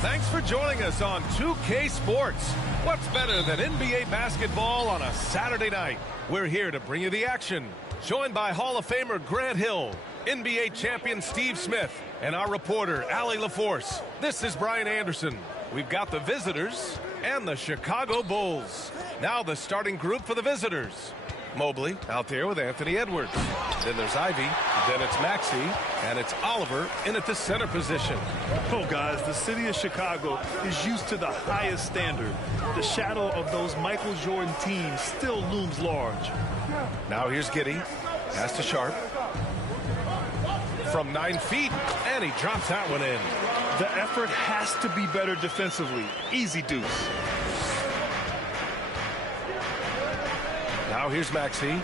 Thanks for joining us on 2K Sports. What's better than NBA basketball on a Saturday night? We're here to bring you the action. Joined by Hall of Famer Grant Hill, NBA champion Steve Smith, and our reporter, Allie LaForce. This is Brian Anderson. We've got the visitors and the Chicago Bulls. Now the starting group for the visitors. Mobley out there with Anthony Edwards. Then there's Ivy, then it's Maxey, and it's Oliver in at the center position. Oh, guys, the city of Chicago is used to the highest standard. The shadow of those Michael Jordan teams still looms large. Now here's Giddey. Pass to Sharp. From 9 feet, and he drops that one in. The effort has to be better defensively. Easy deuce. Now here's Maxey.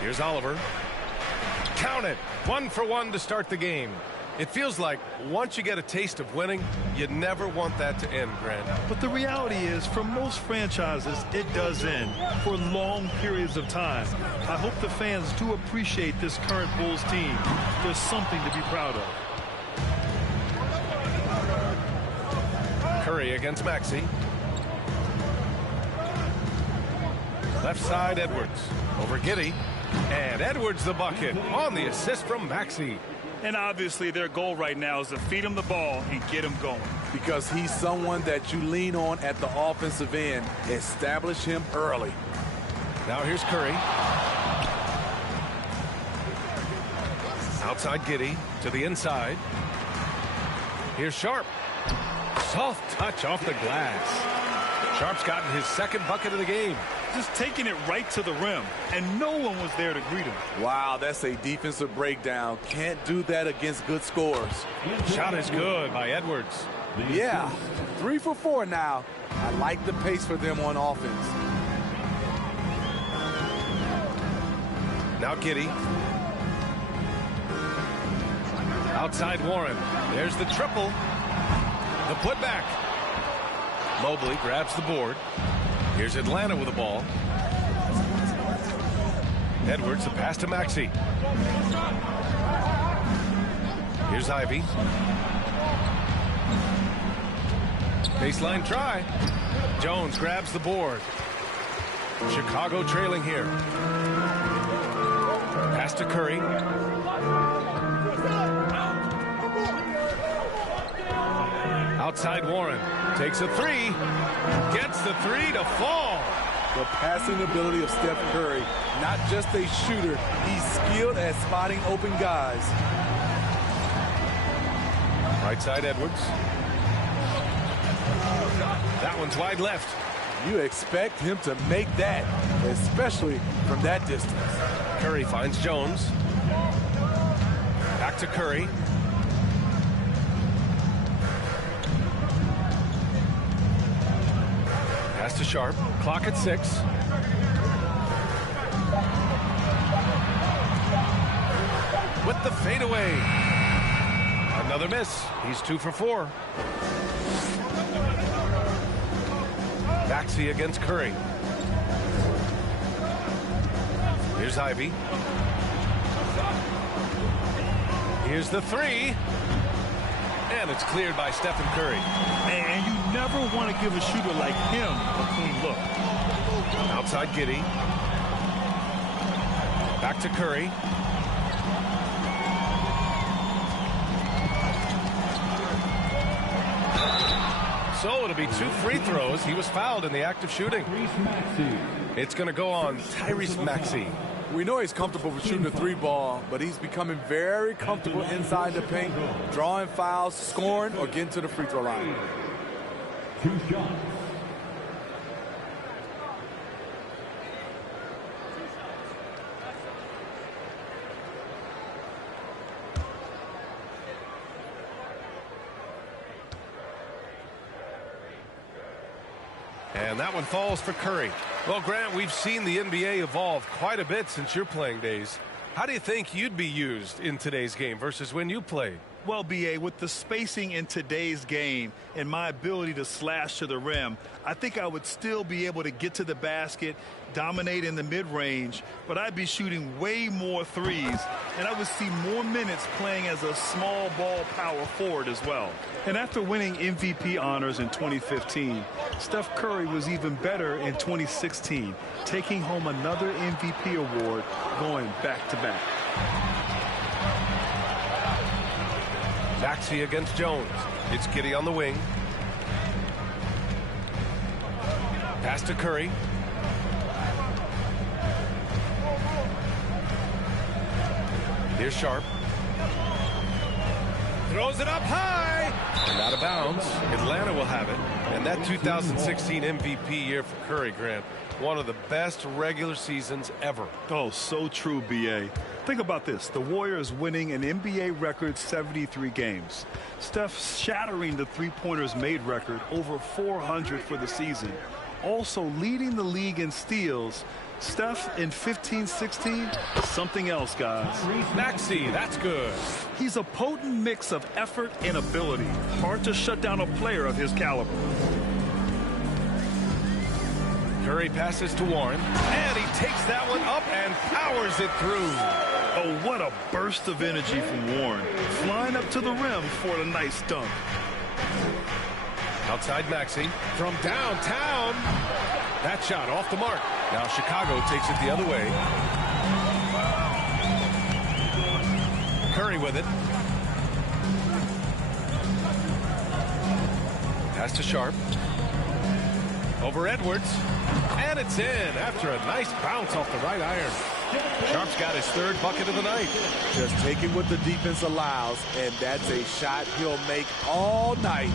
Here's Oliver. Count it. 1 for 1 to start the game. It feels like once you get a taste of winning, you never want that to end, Grant. But the reality is, for most franchises, it does end for long periods of time. I hope the fans do appreciate this current Bulls team. There's something to be proud of. Curry against Maxey. Left side, Edwards. Over Giddey. And Edwards the bucket on the assist from Maxey. And obviously their goal right now is to feed him the ball and get him going. Because he's someone that you lean on at the offensive end. Establish him early. Now here's Curry. Outside Giddey to the inside. Here's Sharp. Soft touch off the glass. Sharp's gotten his second bucket of the game. Just taking it right to the rim, and no one was there to greet him. Wow, that's a defensive breakdown. Can't do that against good scores. Shot is good by Edwards. Yeah, 3 for 4 now. I like the pace for them on offense. Now Giddey. Outside Warren. There's the triple. The putback. Mobley grabs the board. Here's Atlanta with the ball. Edwards, the pass to Maxey. Here's Ivy. Baseline try. Jones grabs the board. Chicago trailing here. Pass to Curry. Outside Warren. Takes a three. Gets the three to fall. The passing ability of Steph Curry. Not just a shooter. He's skilled at spotting open guys. Right side Edwards. That one's wide left. You expect him to make that, especially from that distance. Curry finds Jones. Back to Curry. Pass to Sharp. Clock at 6. With the fadeaway. Another miss. He's 2 for 4. Maxey against Curry. Here's Ivy. Here's the three. And it's cleared by Stephen Curry. And you never want to give a shooter like him a clean look. Outside Giddey. Back to Curry. So it'll be 2 free throws. He was fouled in the act of shooting. It's going to go on Tyrese Maxey. We know he's comfortable with shooting the 3-ball, but he's becoming very comfortable inside the paint, drawing fouls, scoring, or getting to the free throw line. 2 shots. And that one falls for Curry. Well, Grant, we've seen the NBA evolve quite a bit since your playing days. How do you think you'd be used in today's game versus when you played? Well, B.A., with the spacing in today's game and my ability to slash to the rim, I think I would still be able to get to the basket, dominate in the mid-range, but I'd be shooting way more threes, and I would see more minutes playing as a small ball power forward as well. And after winning MVP honors in 2015, Steph Curry was even better in 2016, taking home another MVP award going back-to-back. Maxey against Jones. It's Giddey on the wing. Pass to Curry. Here's Sharp. Throws it up high. And out of bounds. Atlanta will have it. And that 2016 MVP year for Curry, Grant, one of the best regular seasons ever. Oh, so true, B.A. Think about this. The Warriors winning an NBA record 73 games. Steph shattering the three-pointers made record, over 400 for the season. Also leading the league in steals. Steph in 15-16, something else, guys. Maxey, that's good. He's a potent mix of effort and ability. Hard to shut down a player of his caliber. Curry passes to Warren, and he takes that one up and powers it through. Oh, what a burst of energy from Warren. Flying up to the rim for a nice dunk. Outside Maxey from downtown. That shot off the mark. Now Chicago takes it the other way. Curry with it. Pass to Sharp. Over Edwards. And it's in after a nice bounce off the right iron. Sharp's got his third bucket of the night. Just taking what the defense allows, and that's a shot he'll make all night.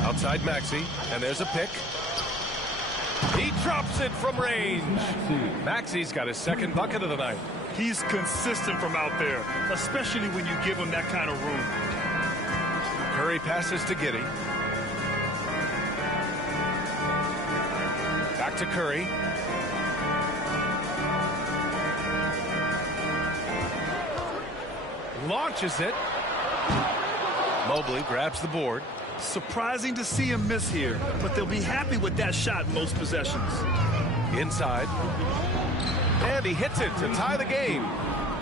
Outside Maxey, and there's a pick. He drops it from range. Maxey's got his second bucket of the night. He's consistent from out there, especially when you give him that kind of room. Curry passes to Giddey. Back to Curry. Launches it. Mobley grabs the board. Surprising to see him miss here, but they'll be happy with that shot most possessions. Inside. And he hits it to tie the game.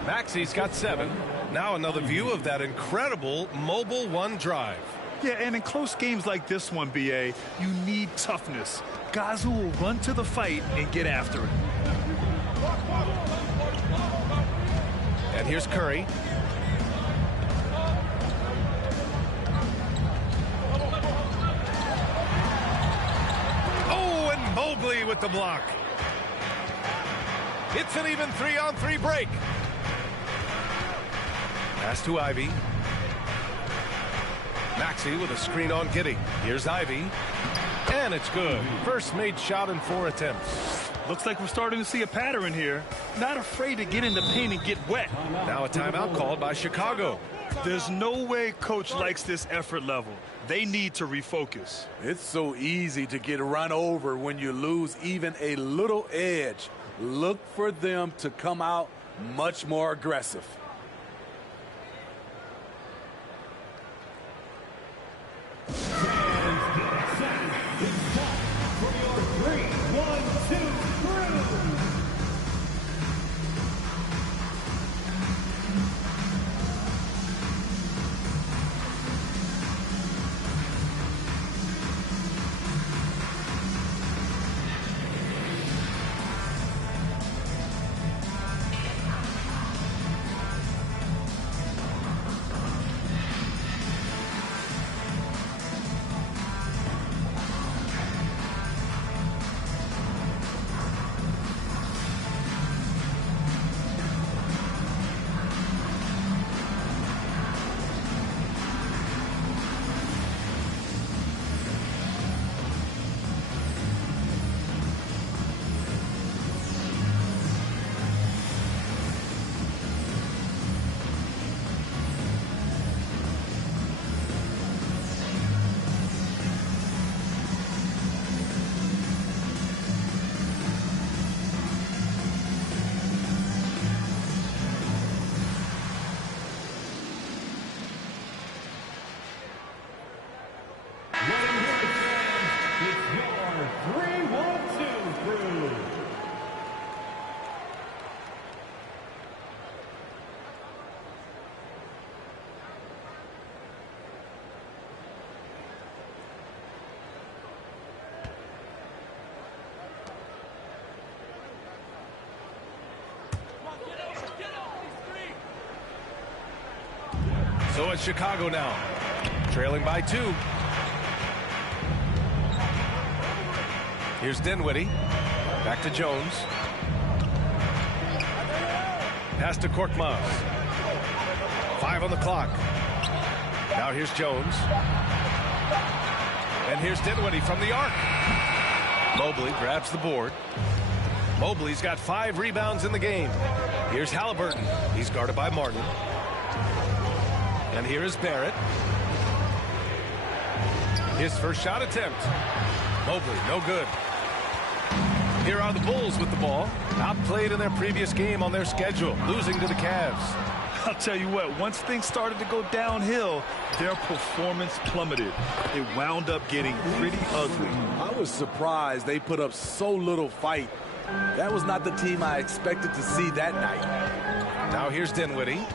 Maxey's got 7. Now another view of that incredible mobile one drive. Yeah, and in close games like this one, B.A., you need toughness. Guys who will run to the fight and get after it. And here's Curry. Oh, and Mobley with the block. It's an even 3-on-3 break. Pass to Ivy. Maxey with a screen on Giddey. Here's Ivy. And it's good. First made shot in 4 attempts. Looks like we're starting to see a pattern here. Not afraid to get in the paint and get wet. Now a timeout called by Chicago. There's no way coach likes this effort level. They need to refocus. It's so easy to get run over when you lose even a little edge. Look for them to come out much more aggressive. So it's Chicago now, trailing by 2. Here's Dinwiddie. Back to Jones. Pass to Korkmaz. 5 on the clock. Now here's Jones. And here's Dinwiddie from the arc. Mobley grabs the board. Mobley's got 5 rebounds in the game. Here's Halliburton. He's guarded by Martin. And here is Barrett. His first shot attempt. Mobley, no good. Here are the Bulls with the ball. Outplayed in their previous game on their schedule, losing to the Cavs. I'll tell you what, once things started to go downhill, their performance plummeted. It wound up getting pretty ugly. I was surprised they put up so little fight. That was not the team I expected to see that night. Now here's Dinwiddie.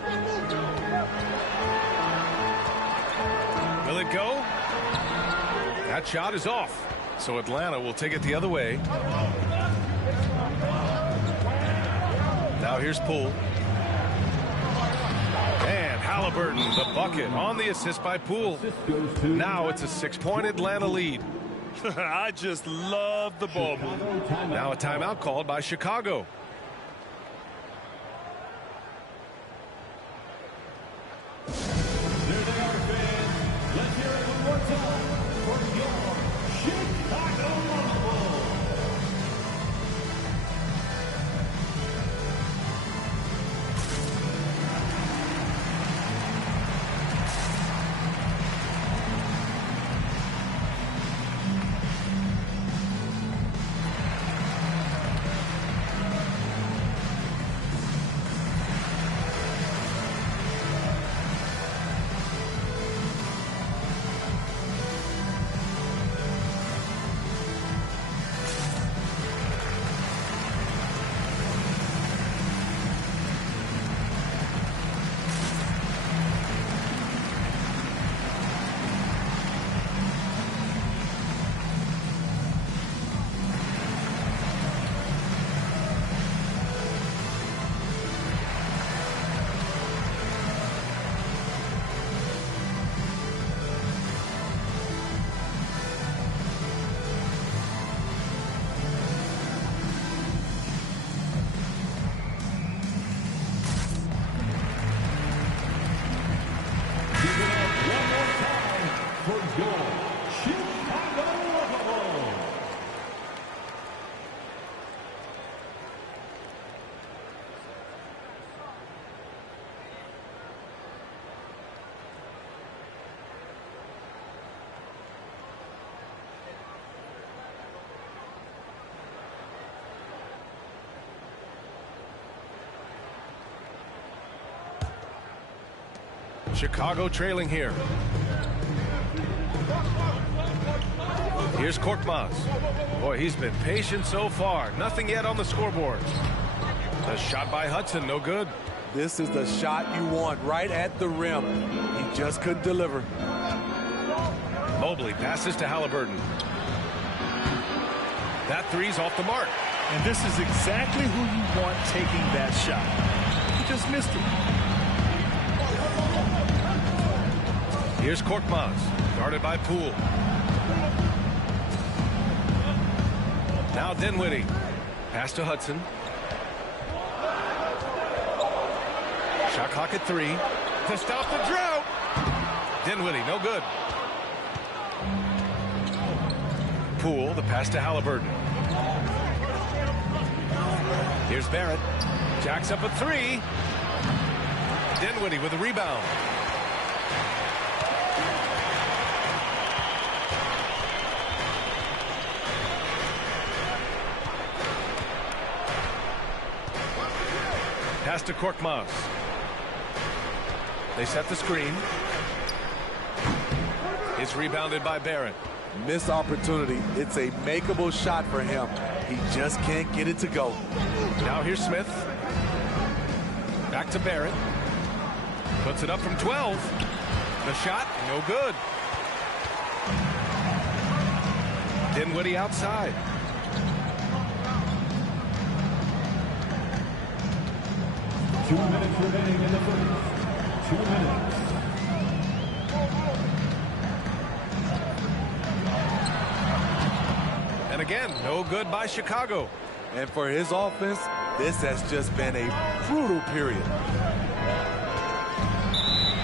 Will it go? That shot is off. So Atlanta will take it the other way. Now here's Poole. And Halliburton, the bucket on the assist by Poole. Now it's a 6-point Atlanta lead. I just love the ball move. Now a timeout called by Chicago. There they are, fans. Let's hear it one more time for your Chicago Bulls. Chicago trailing here. Here's Korkmaz. Boy, he's been patient so far. Nothing yet on the scoreboard. The shot by Hudson, no good. This is the shot you want right at the rim. He just couldn't deliver. Mobley passes to Halliburton. That three's off the mark. And this is exactly who you want taking that shot. He just missed it. Here's Korkmaz, guarded by Poole. Now Dinwiddie. Pass to Hudson. Shot clock at 3. To stop the drought. Dinwiddie, no good. Poole, the pass to Halliburton. Here's Barrett. Jacks up a 3. Dinwiddie with a rebound. Pass to Korkmaz. They set the screen. It's rebounded by Barrett. Missed opportunity. It's a makeable shot for him. He just can't get it to go. Now here's Smith. Back to Barrett. Puts it up from 12. The shot, no good. Dinwiddie outside. Two minutes remaining in the first. 2 minutes. And again, no good by Chicago. And for his offense, this has just been a brutal period.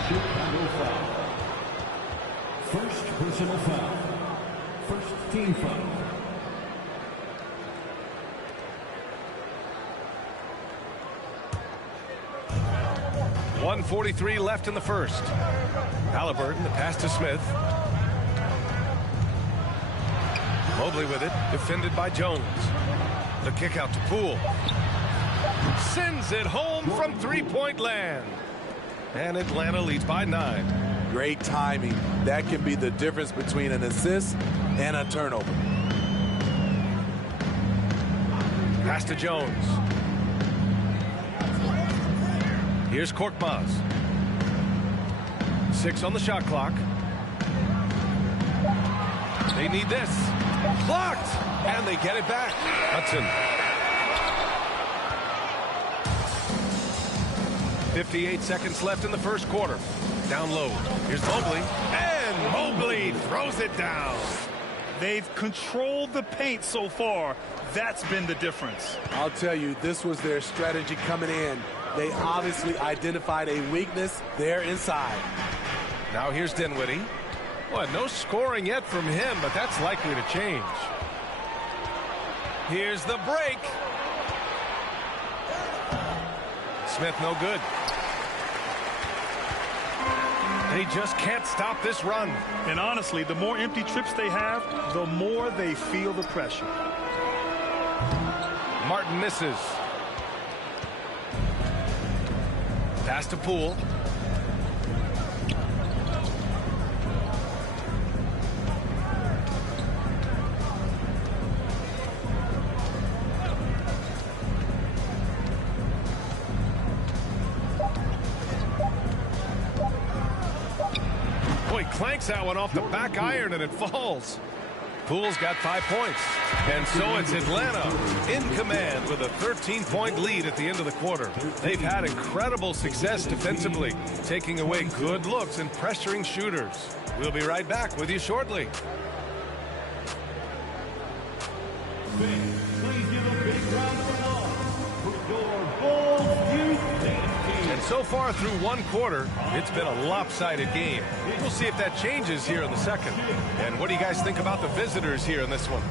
Chicago foul. First personal foul. First team foul. .143 left in the first. Halliburton, the pass to Smith. Mobley with it, defended by Jones. The kick out to Poole. Sends it home from three-point land. And Atlanta leads by 9. Great timing. That can be the difference between an assist and a turnover. Pass to Jones. Here's Korkmaz. 6 on the shot clock. They need this. Blocked! And they get it back. Hudson. 58 seconds left in the first quarter. Down low. Here's Mobley. And Mobley throws it down. They've controlled the paint so far. That's been the difference. I'll tell you, this was their strategy coming in. They obviously identified a weakness there inside. Now here's Dinwiddie. Well, no scoring yet from him, but that's likely to change. Here's the break. Smith no good. They just can't stop this run. And honestly, the more empty trips they have, the more they feel the pressure. Martin misses. Pass to Poole. Boy, clanks that one off the back iron and it falls. Poole's got 5 points. And so it's Atlanta in command with a 13-point lead at the end of the quarter. They've had incredible success defensively, taking away good looks and pressuring shooters. We'll be right back with you shortly. Please give a big round of applause for your Bulls youth dance team. And so far through one quarter, it's been a lopsided game. We'll see if that changes here in the second. And what do you guys think about the visitors here in this one?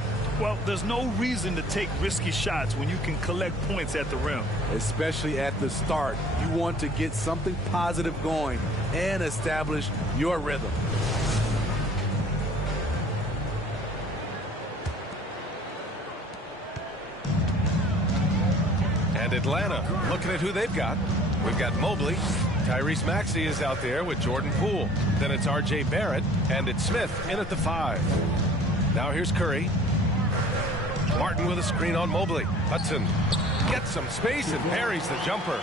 Well, there's no reason to take risky shots when you can collect points at the rim. Especially at the start. You want to get something positive going and establish your rhythm. And Atlanta, looking at who they've got. We've got Mobley. Tyrese Maxey is out there with Jordan Poole. Then it's R.J. Barrett, and it's Smith in at the 5. Now here's Curry. Martin with a screen on Mobley. Hudson gets some space and parries the jumper.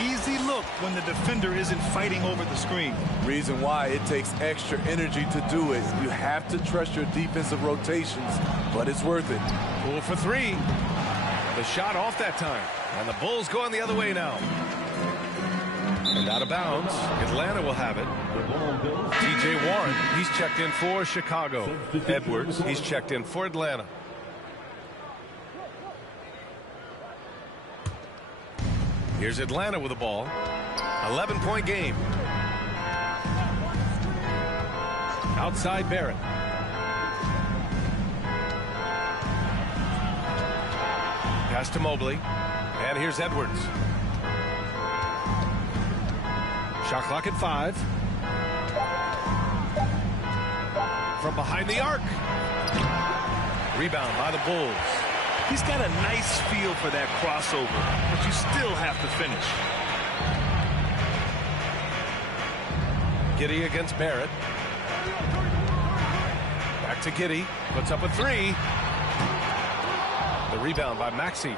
Easy look when the defender isn't fighting over the screen. Reason why it takes extra energy to do it. You have to trust your defensive rotations, but it's worth it. Poole for 3. The shot off that time. And the Bulls going the other way now. And out of bounds. Atlanta will have it. T.J. Warren, he's checked in for Chicago. Edwards, he's checked in for Atlanta. Here's Atlanta with the ball. 11-point game. Outside Barrett. Pass to Mobley. And here's Edwards. Shot clock at 5. From behind the arc. Rebound by the Bulls. He's got a nice feel for that crossover, but you still have to finish. Giddey against Barrett. Back to Giddey. Puts up a 3. The rebound by Maxey.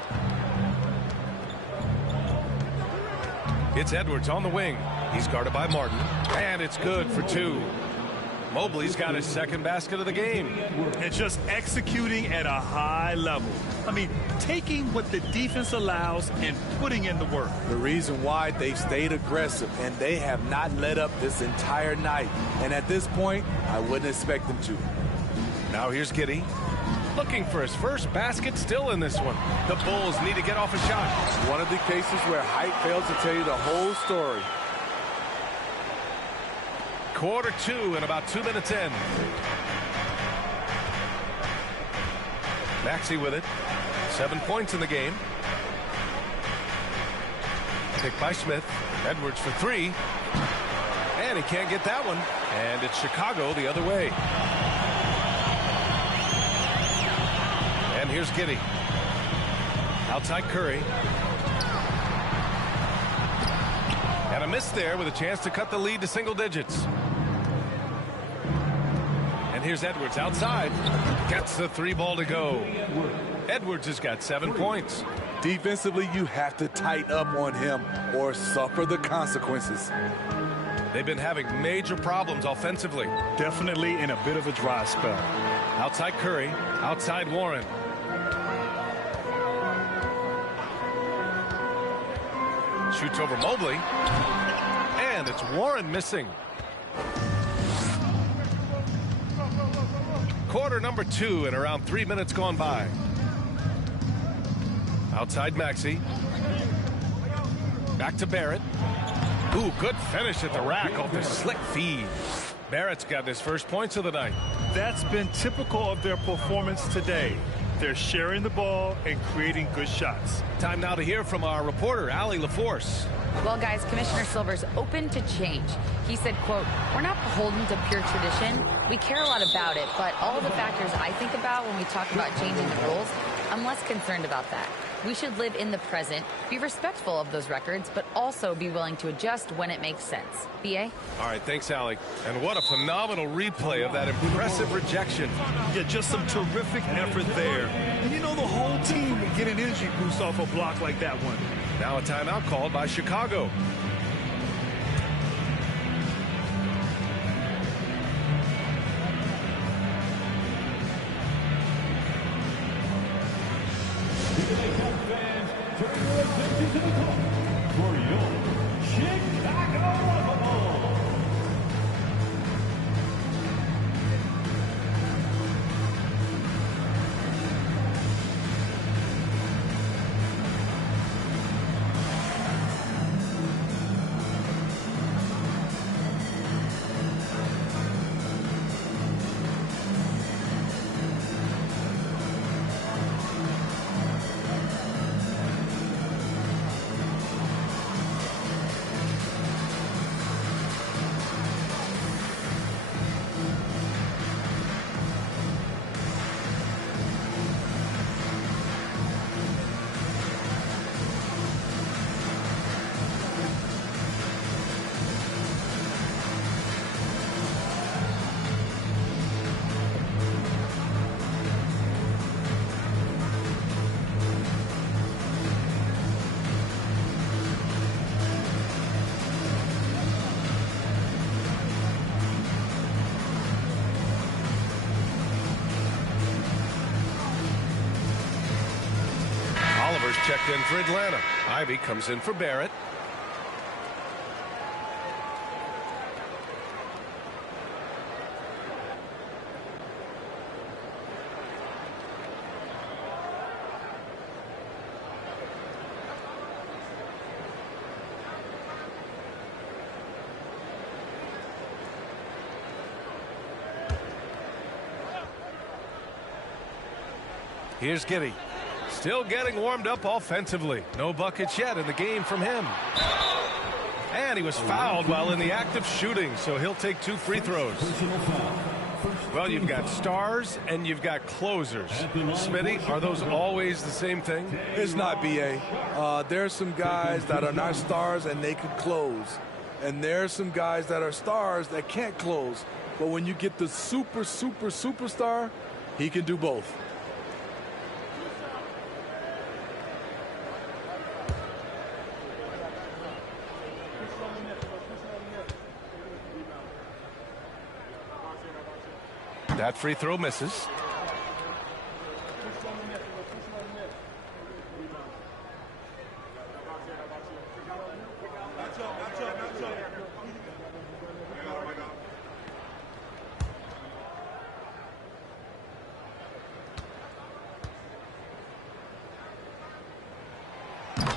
It's Edwards on the wing. He's guarded by Martin. And it's good for 2. Mobley's got his second basket of the game. And just executing at a high level. I mean, taking what the defense allows and putting in the work. The reason why they've stayed aggressive, and they have not let up this entire night. And at this point, I wouldn't expect them to. Now here's Giddey. Looking for his first basket still in this one. The Bulls need to get off a shot. One of the cases where height fails to tell you the whole story. Quarter two and about 2 minutes in. Maxey with it. 7 points in the game. Picked by Smith. Edwards for three. And he can't get that one. And it's Chicago the other way. And here's Giddey. Outside Curry. And a miss there with a chance to cut the lead to single digits. And here's Edwards outside. Gets the three ball to go. Edwards has got 7 points. Defensively, you have to tighten up on him or suffer the consequences. They've been having major problems offensively. Definitely in a bit of a dry spell. Outside Curry. Outside Warren. Shoots over Mobley. And it's Warren missing. Quarter number 2 and around 3 minutes gone by. Outside Maxey. Back to Barrett. Ooh, good finish at the rack off the slick feed. Barrett's got his first points of the night. That's been typical of their performance today. They're sharing the ball and creating good shots. Time now to hear from our reporter, Allie LaForce. Well, guys, Commissioner Silver's open to change. He said, quote, "We're not beholden to pure tradition. We care a lot about it, but all of the factors I think about when we talk about changing the rules, I'm less concerned about that. We should live in the present, be respectful of those records, but also be willing to adjust when it makes sense." B.A.? All right, thanks, Allie. And what a phenomenal replay of that impressive rejection. Yeah, just some terrific effort there. And you know the whole team will get an energy boost off a block like that one. Now a timeout called by Chicago. Fans, turn your attention to the clock for your Chicago Bulls. Oliver's checked in for Atlanta. Ivy comes in for Barrett. Here's Giddey. Still getting warmed up offensively. No buckets yet in the game from him. And he was fouled while in the act of shooting, so he'll take 2 free throws. Well, you've got stars and you've got closers. Smitty, are those always the same thing? It's not, B.A. There's some guys that are not stars and they could close. And there's some guys that are stars that can't close. But when you get the superstar, he can do both. That free throw misses.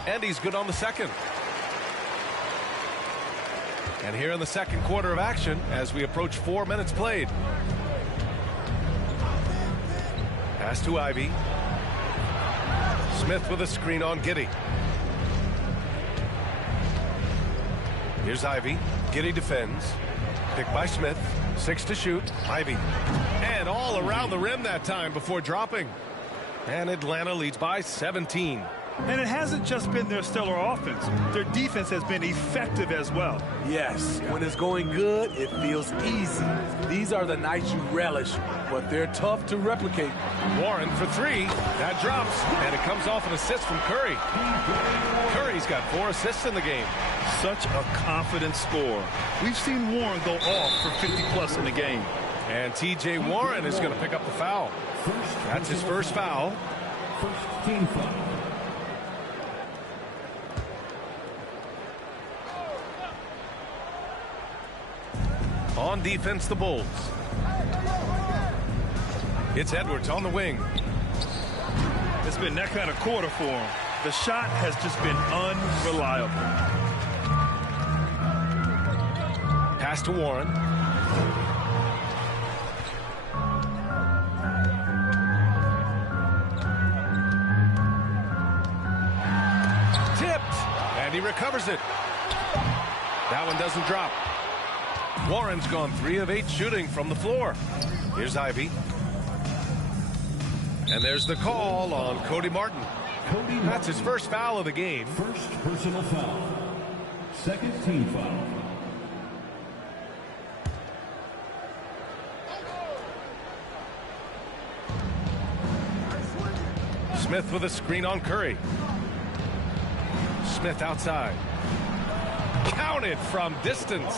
And he's good on the second. And here in the second quarter of action as we approach 4 minutes played. Pass to Ivy. Smith with a screen on Giddey. Here's Ivy. Giddey defends. Picked by Smith. 6 to shoot. Ivy. And all around the rim that time before dropping. And Atlanta leads by 17. And it hasn't just been their stellar offense. Their defense has been effective as well. Yes, when it's going good, it feels easy. These are the nights you relish, but they're tough to replicate. Warren for 3. That drops, and it comes off an assist from Curry. Curry's got 4 assists in the game. Such a confident score. We've seen Warren go off for 50-plus in the game. And T.J. Warren is going to pick up the foul. That's his first foul. First team foul. On defense, the Bulls. It's Edwards on the wing. It's been that kind of quarter for him. The shot has just been unreliable. Pass to Warren. Tipped, and he recovers it. That one doesn't drop. Warren's gone 3 of 8 shooting from the floor. Here's Ivy. And there's the call on Cody Martin. That's his first foul of the game. First personal foul. Second team foul. Smith with a screen on Curry. Smith outside. Counted from distance.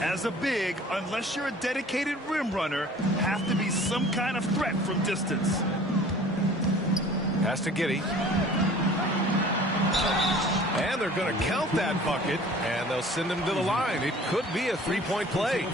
As a big, unless you're a dedicated rim runner, have to be some kind of threat from distance. Pass to Giddey. And they're going to count that bucket, and they'll send him to the line. It could be a three-point play.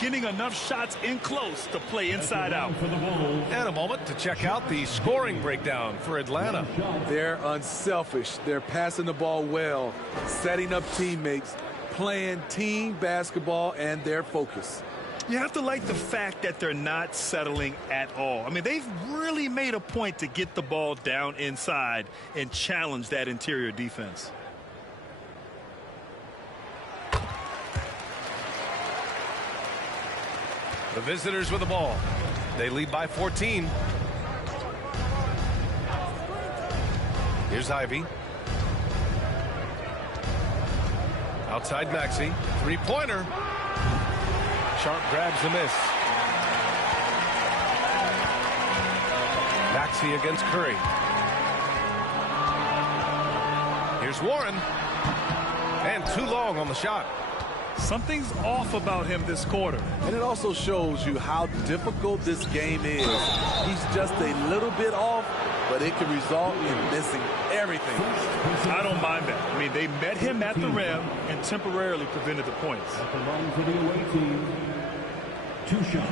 Getting enough shots in close to play inside out. And a moment to check out the scoring breakdown for Atlanta. They're unselfish. They're passing the ball well, setting up teammates, playing team basketball, and their focus. You have to like the fact that they're not settling at all. I mean, they've really made a point to get the ball down inside and challenge that interior defense. The visitors with the ball. They lead by 14. Here's Ivy. Outside Maxey. Three-pointer. Sharp grabs the miss. Maxey against Curry. Here's Warren. And too long on the shot. Something's off about him this quarter. And it also shows you how difficult this game is. He's just a little bit off, but it can result in missing everything. I don't mind that. I mean, they met him at the rim and temporarily prevented the points. At the line for the away team, 2 shots.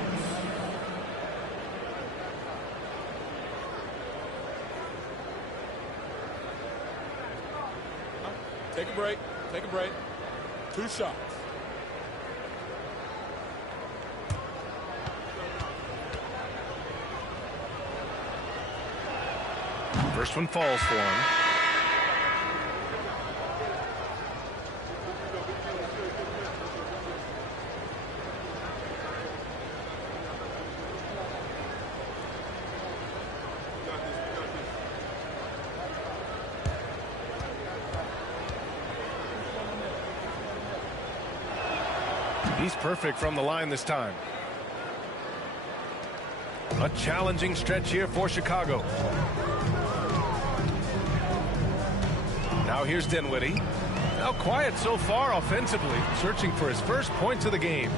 Take a break. Take a break. 2 shots. First one falls for him. He's perfect from the line this time. A challenging stretch here for Chicago. Now here's Dinwiddie. Now quiet so far offensively, searching for his first points of the game.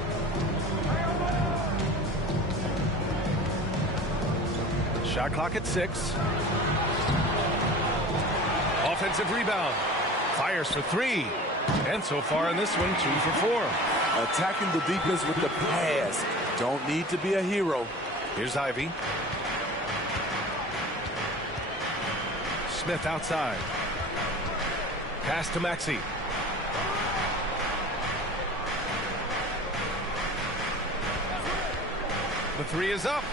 Shot clock at 6. Offensive rebound. Fires for 3. And so far in this one, 2 for 4. Attacking the defense with the pass. Don't need to be a hero. Here's Ivy. Smith outside. Pass to Maxey. The 3 is up.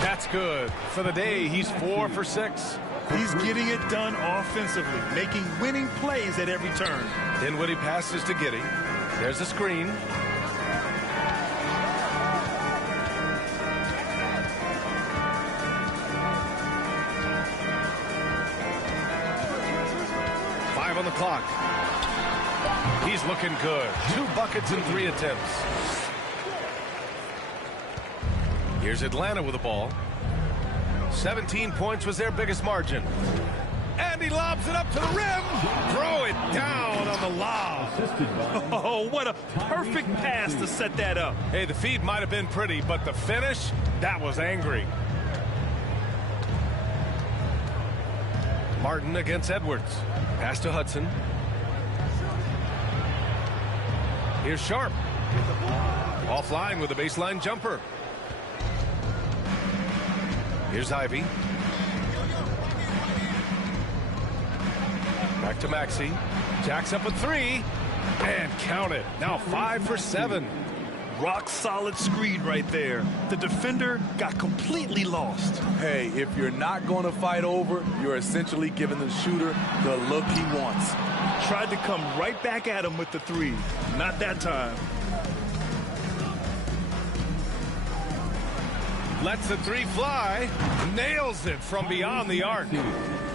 That's good. For the day, he's 4 for 6. He's getting it done offensively, making winning plays at every turn. Dinwiddie passes to Giddey. There's a screen. On the clock. He's looking good. 2 buckets in 3 attempts. Here's Atlanta with the ball. 17 points was their biggest margin. And he lobs it up to the rim. Throw it down on the lob. Oh, what a perfect pass to set that up. Hey, the feed might have been pretty, but the finish, that was angry. Martin against Edwards. Pass to Hudson. Here's Sharp. Offline with a baseline jumper. Here's Ivy. Back to Maxey. Jacks up a 3. And count it. Now 5 for 7. Rock solid screen right there. The defender got completely lost. Hey, if you're not going to fight over, you're essentially giving the shooter the look he wants. Tried to come right back at him with the 3. Not that time. Lets the 3 fly. Nails it from beyond the arc.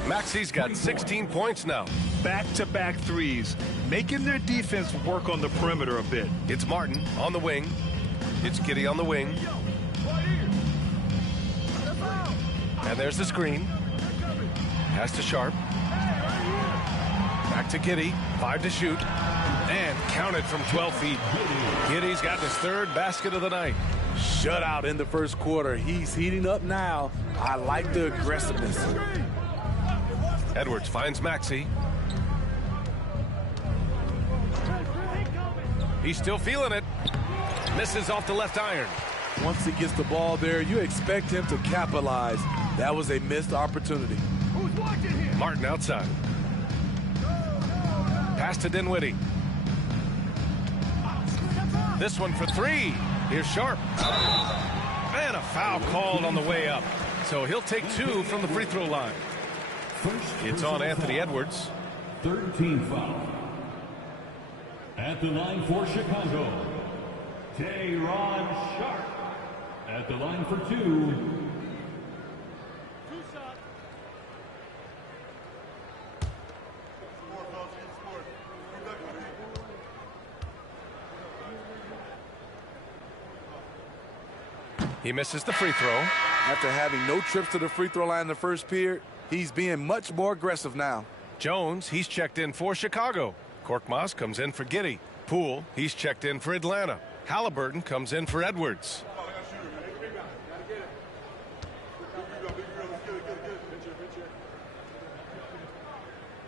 Maxey's got 16 points now. Back-to-back 3s, making their defense work on the perimeter a bit. It's Martin on the wing. It's Giddey on the wing. And there's the screen. Pass to Sharp. Back to Giddey. 5 to shoot. And counted from 12 feet. Giddey's got his 3rd basket of the night. Shutout in the first quarter. He's heating up now. I like the aggressiveness. Edwards finds Maxey. He's still feeling it. Misses off the left iron. Once he gets the ball there, you expect him to capitalize. That was a missed opportunity. Martin outside. Pass to Dinwiddie. This one for 3. Here's Sharp. And a foul called on the way up. So he'll take 2 from the free throw line. It's on Anthony Edwards. 13 foul. At the line for Chicago, Ron Sharp. At the line for 2. He misses the free throw. After having no trips to the free throw line in the first period, he's being much more aggressive now. Jones, he's checked in for Chicago. Korkmaz comes in for Giddey. Poole, he's checked in for Atlanta. Halliburton comes in for Edwards.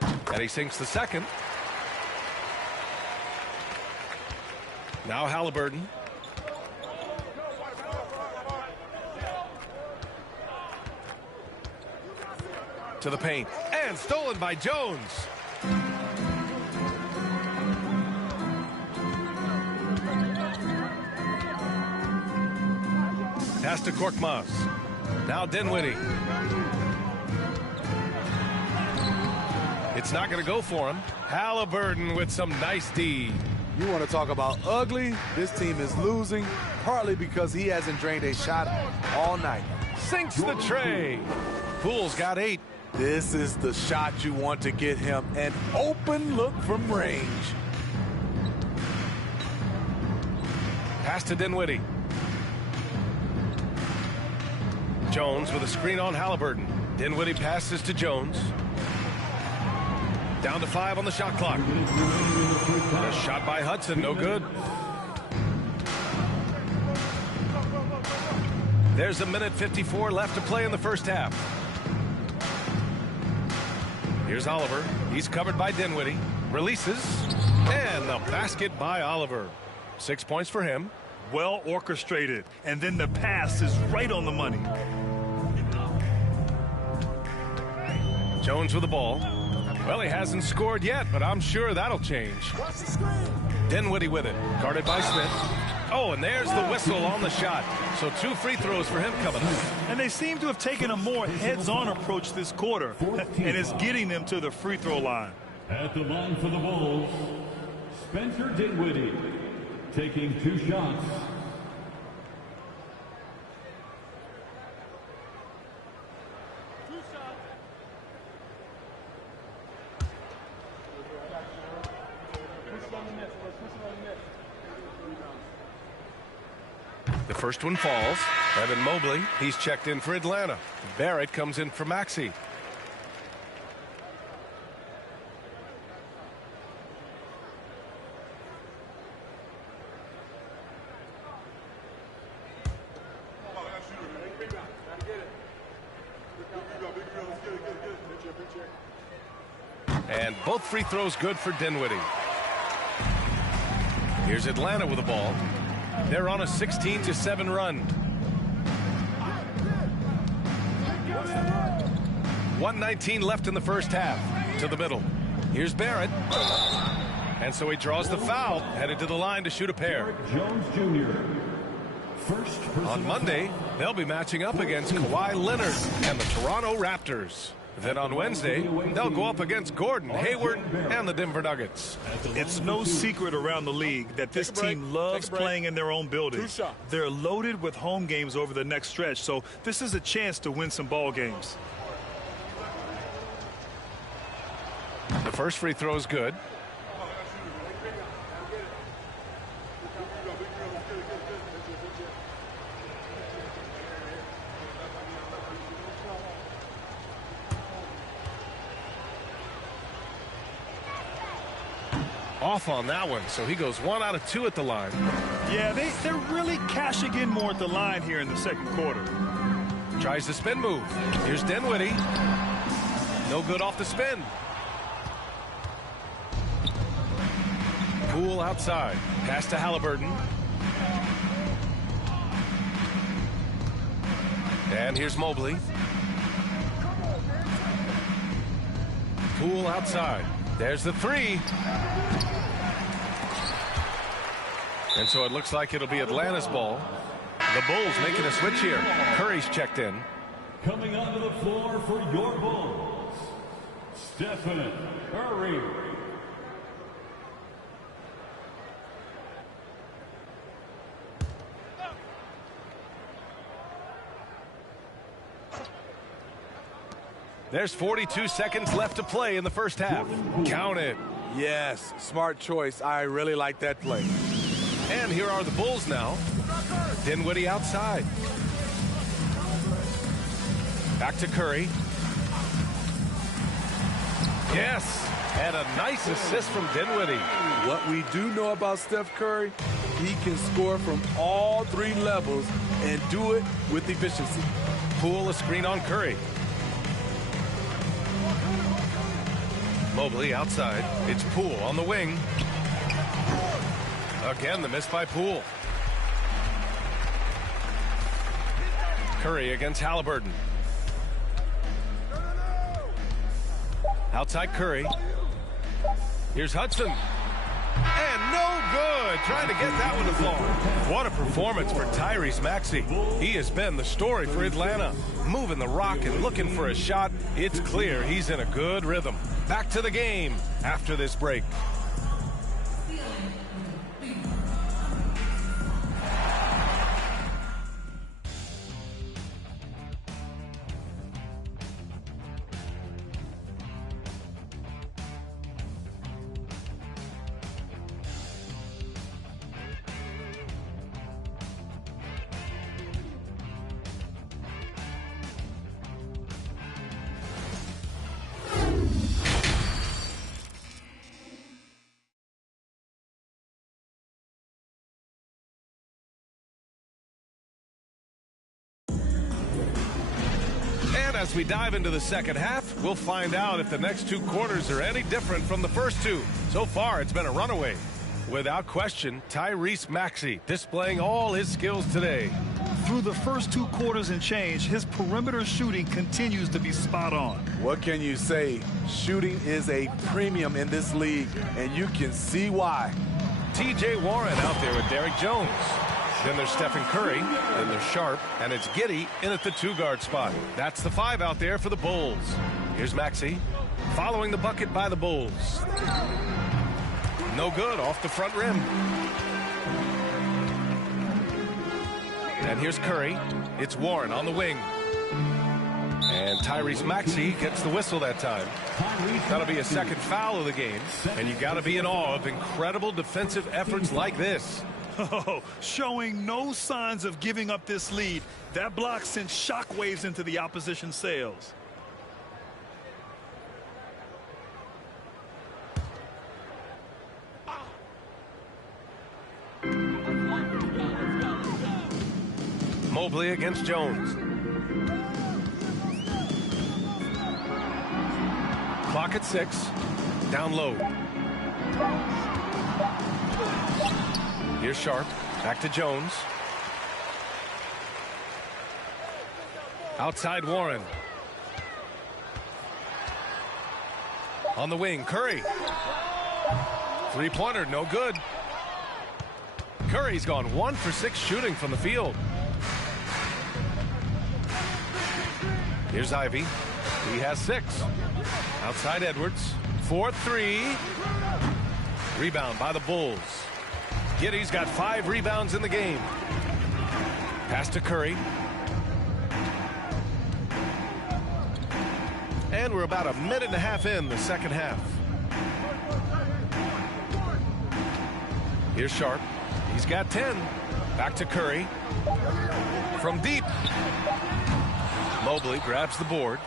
And he sinks the second. Now Halliburton. To the paint. And stolen by Jones. Pass to Korkmaz. Now Dinwiddie. It's not going to go for him. Halliburton with some nice D. You want to talk about ugly? This team is losing, partly because he hasn't drained a shot all night. Sinks the tray. Poole's got 8. This is the shot you want to get him. An open look from range. Pass to Dinwiddie. Jones with a screen on Halliburton. Dinwiddie passes to Jones. Down to 5 on the shot clock. A shot by Hudson, no good. There's a minute 54 left to play in the first half. Here's Oliver. He's covered by Dinwiddie. Releases. And the basket by Oliver. 6 points for him. Well orchestrated. And then the pass is right on the money. Jones with the ball. Well, he hasn't scored yet, but I'm sure that'll change. Dinwiddie with it. Guarded by Smith. Oh, and there's the whistle on the shot. So 2 free throws for him coming up. And they seem to have taken a more heads-on approach this quarter. And it's getting them to the free throw line. At the line for the Bulls, Spencer Dinwiddie taking 2 shots. The first one falls. Evan Mobley, he's checked in for Atlanta. Barrett comes in for Maxey. And both free throws good for Dinwiddie. Here's Atlanta with the ball. They're on a 16-7 run. 1:19 left in the first half. To the middle. Here's Barrett. And so he draws the foul, headed to the line to shoot a pair. Jones Jr. On Monday, they'll be matching up against Kawhi Leonard and the Toronto Raptors. Then on Wednesday, they'll go up against Gordon Hayward and the Denver Nuggets. It's no secret around the league that this team loves playing in their own building. They're loaded with home games over the next stretch, so this is a chance to win some ball games. The first free throw is good. Off on that one, so he goes 1 out of 2 at the line. Yeah, they're really cashing in more at the line here in the second quarter. Tries the spin move. Here's Dinwiddie. No good off the spin. Poole outside. Pass to Halliburton. And here's Mobley. Poole outside. There's the 3. And so it looks like it'll be Atlanta's ball. The Bulls making a switch here. Curry's checked in. Coming onto the floor for your Bulls, Stephen Curry. There's 42 seconds left to play in the first half. Count it. Yes, smart choice. I really like that play. And here are the Bulls now. Dinwiddie outside. Back to Curry. Yes, and a nice assist from Dinwiddie. What we do know about Steph Curry, he can score from all 3 levels and do it with efficiency. Poole a screen on Curry. Mobley outside. It's Poole on the wing. Again, the miss by Poole. Curry against Halliburton. Outside Curry. Here's Hudson. And no good. Trying to get that one to fall. What a performance for Tyrese Maxey. He has been the story for Atlanta. Moving the rock and looking for a shot. It's clear he's in a good rhythm. Back to the game after this break. And as we dive into the second half, we'll find out if the next two quarters are any different from the first two. So far, it's been a runaway. Without question, Tyrese Maxey displaying all his skills today. Through the first two quarters and change, his perimeter shooting continues to be spot on. What can you say? Shooting is a premium in this league, and you can see why. T.J. Warren out there with Derrick Jones. Then there's Stephen Curry, then there's Sharp, and it's Giddey in at the two-guard spot. That's the five out there for the Bulls. Here's Maxey, following the bucket by the Bulls. No good, off the front rim. And here's Curry. It's Warren on the wing. And Tyrese Maxey gets the whistle that time. That'll be a second foul of the game. And you got to be in awe of incredible defensive efforts like this. Oh, showing no signs of giving up this lead. That block sent shockwaves into the opposition sails. Mobley against Jones. Clock at 6. Down low. Here's Sharp. Back to Jones. Outside Warren. On the wing, Curry. Three-pointer, no good. Curry's gone 1 for 6 shooting from the field. Here's Ivy. He has 6. Outside Edwards. 4-3. Rebound by the Bulls. Giddey's got 5 rebounds in the game. Pass to Curry. And we're about a minute and a half in the second half. Here's Sharp. He's got 10. Back to Curry. From deep. Mobley grabs the board.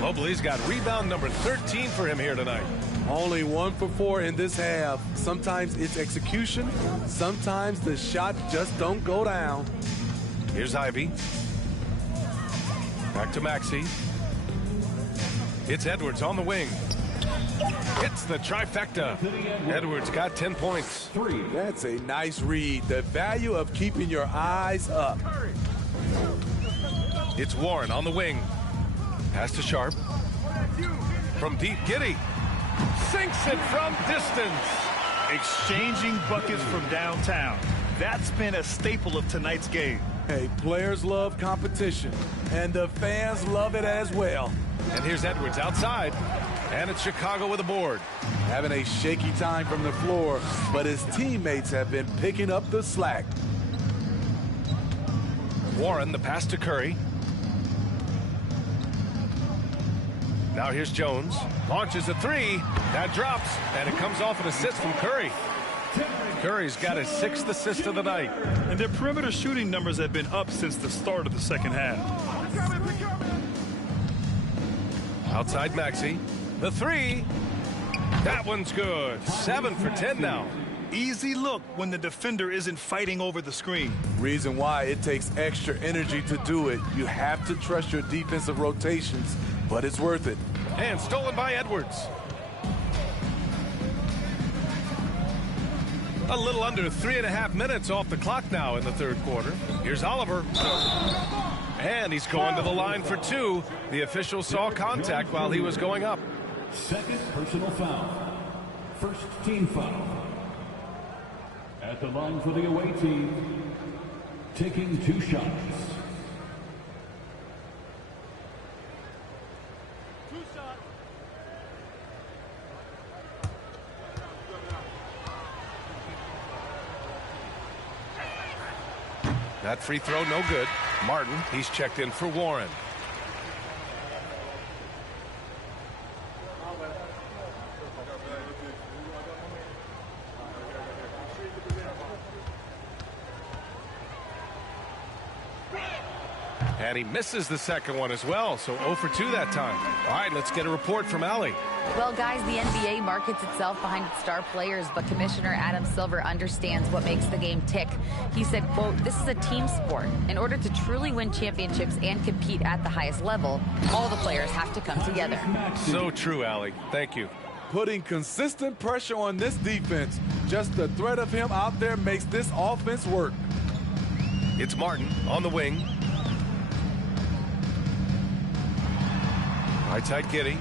Mobley's got rebound number 13 for him here tonight. Only 1 for 4 in this half. Sometimes it's execution. Sometimes the shot just don't go down. Here's Ivy. Back to Maxey. It's Edwards on the wing. Hits the trifecta. Edwards got 10 points. That's a nice read. The value of keeping your eyes up. It's Warren on the wing. Pass to Sharp. From deep, Giddey. Sinks it from distance. Exchanging buckets from downtown. That's been a staple of tonight's game. Hey, players love competition, and the fans love it as well. And here's Edwards outside. And it's Chicago with a board. Having a shaky time from the floor, but his teammates have been picking up the slack. Warren, the pass to Curry. Now here's Jones. Launches a 3. That drops, and it comes off an assist from Curry. Curry's got his 6th assist of the night. And their perimeter shooting numbers have been up since the start of the second half. Outside Maxey. The 3. That one's good. 7 for 10 now. Easy look when the defender isn't fighting over the screen. Reason why it takes extra energy to do it. You have to trust your defensive rotations, but it's worth it. And stolen by Edwards. A little under 3.5 minutes off the clock now in the third quarter. Here's Oliver. And he's going to the line for 2. The official saw contact while he was going up. Second personal foul. First team foul. At the line for the away team, taking 2 shots. That free throw, no good. Martin, he's checked in for Warren. And he misses the second one as well, so 0 for 2 that time. All right, let's get a report from Allie. Well, guys, the NBA markets itself behind its star players, but Commissioner Adam Silver understands what makes the game tick. He said, quote, "This is a team sport. In order to truly win championships and compete at the highest level, all the players have to come together." So true, Allie. Thank you. Putting consistent pressure on this defense. Just the threat of him out there makes this offense work. It's Martin on the wing. Right side, Giddey.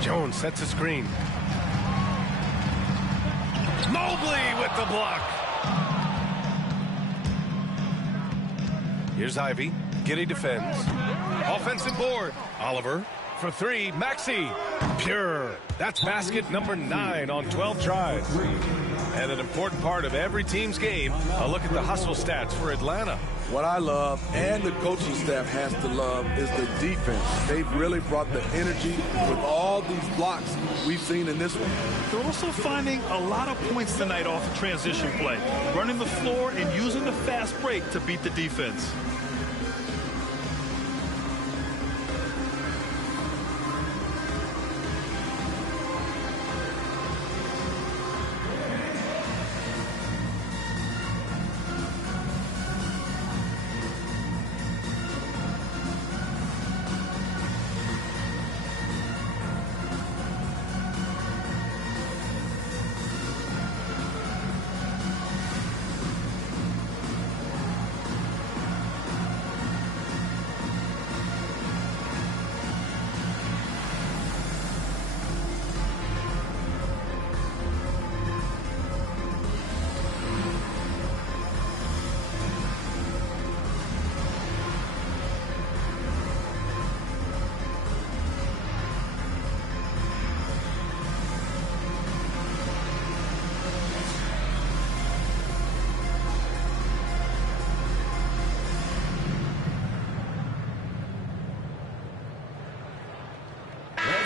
Jones sets a screen. Mobley with the block. Here's Ivy. Giddey defends. Offensive board. Oliver for 3. Maxey. Pure. That's basket number 9 on 12 tries. And an important part of every team's game, a look at the hustle stats for Atlanta. What I love, and the coaching staff has to love, is the defense. They've really brought the energy with all these blocks we've seen in this one. They're also finding a lot of points tonight off of transition play, running the floor and using the fast break to beat the defense.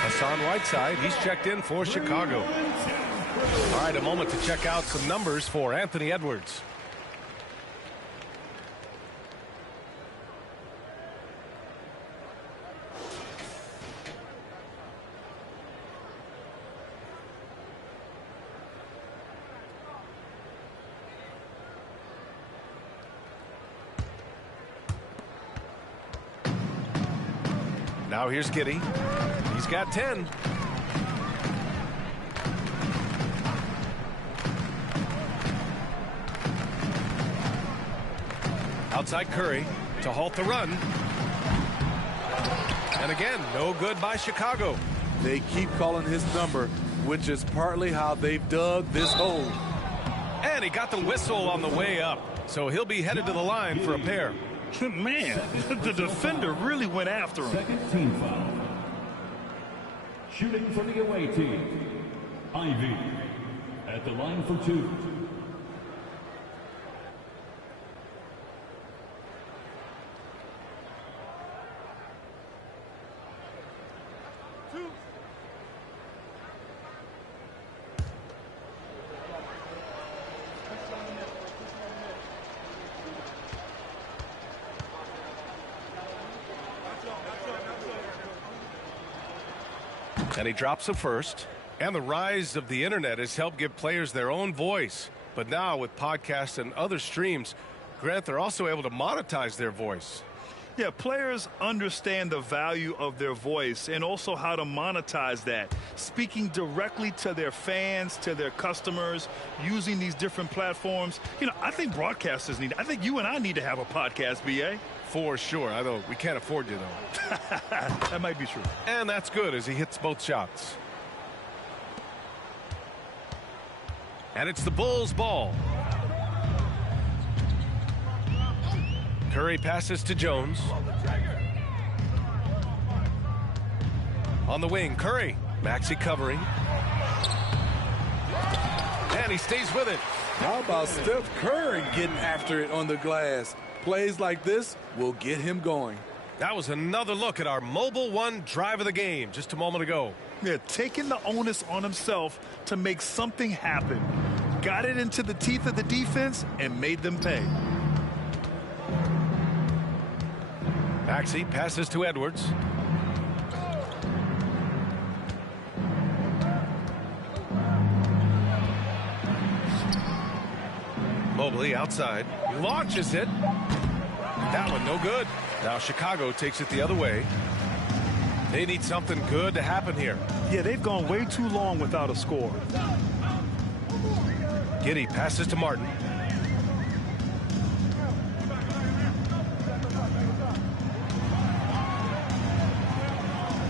Hassan Whiteside, he's checked in for Chicago. All right, a moment to check out some numbers for Anthony Edwards. Now here's Giddey. He's got 10. Outside Curry to halt the run. And again, no good by Chicago. They keep calling his number, which is partly how they've dug this hole. And he got the whistle on the way up, so he'll be headed to the line for a pair. Man, the defender really went after him. Second team foul. Shooting for the away team, Ivy at the line for 2. And he drops a first. And the rise of the internet has helped give players their own voice. But now with podcasts and other streams, Grant, they're also able to monetize their voice. Yeah, players understand the value of their voice and also how to monetize that. Speaking directly to their fans, to their customers, using these different platforms. You know, I think broadcasters I think you and I need to have a podcast, B.A. For sure, although we can't afford you, though. That might be true. And that's good as he hits both shots. And it's the Bulls' ball. Curry passes to Jones. On the wing, Curry. Maxey covering. And he stays with it. How about Steph Curry getting after it on the glass? Plays like this will get him going. That was another look at our Mobile One drive of the game just a moment ago. Yeah, taking the onus on himself to make something happen. Got it into the teeth of the defense and made them pay. Maxey passes to Edwards. Mobley outside. Launches it. That one no good. Now Chicago takes it the other way. They need something good to happen here. Yeah, they've gone way too long without a score. Giddey passes to Martin.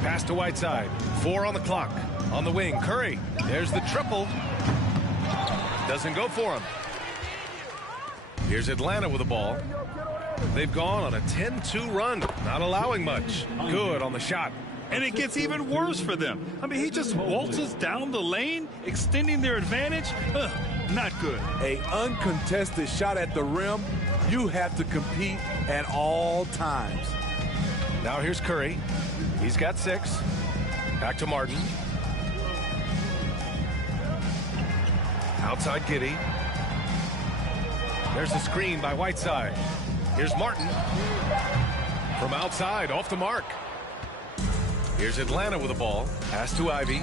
Pass to Whiteside. 4 on the clock. On the wing, Curry. There's the triple. Doesn't go for him. Here's Atlanta with the ball. They've gone on a 10-2 run, not allowing much. Good on the shot. And it gets even worse for them. I mean, he just waltzes down the lane, extending their advantage. Not good. A uncontested shot at the rim, you have to compete at all times. Now here's Curry. He's got 6. Back to Martin. Outside Giddey. There's the screen by Whiteside. Here's Martin. From outside, off the mark. Here's Atlanta with the ball. Pass to Ivy.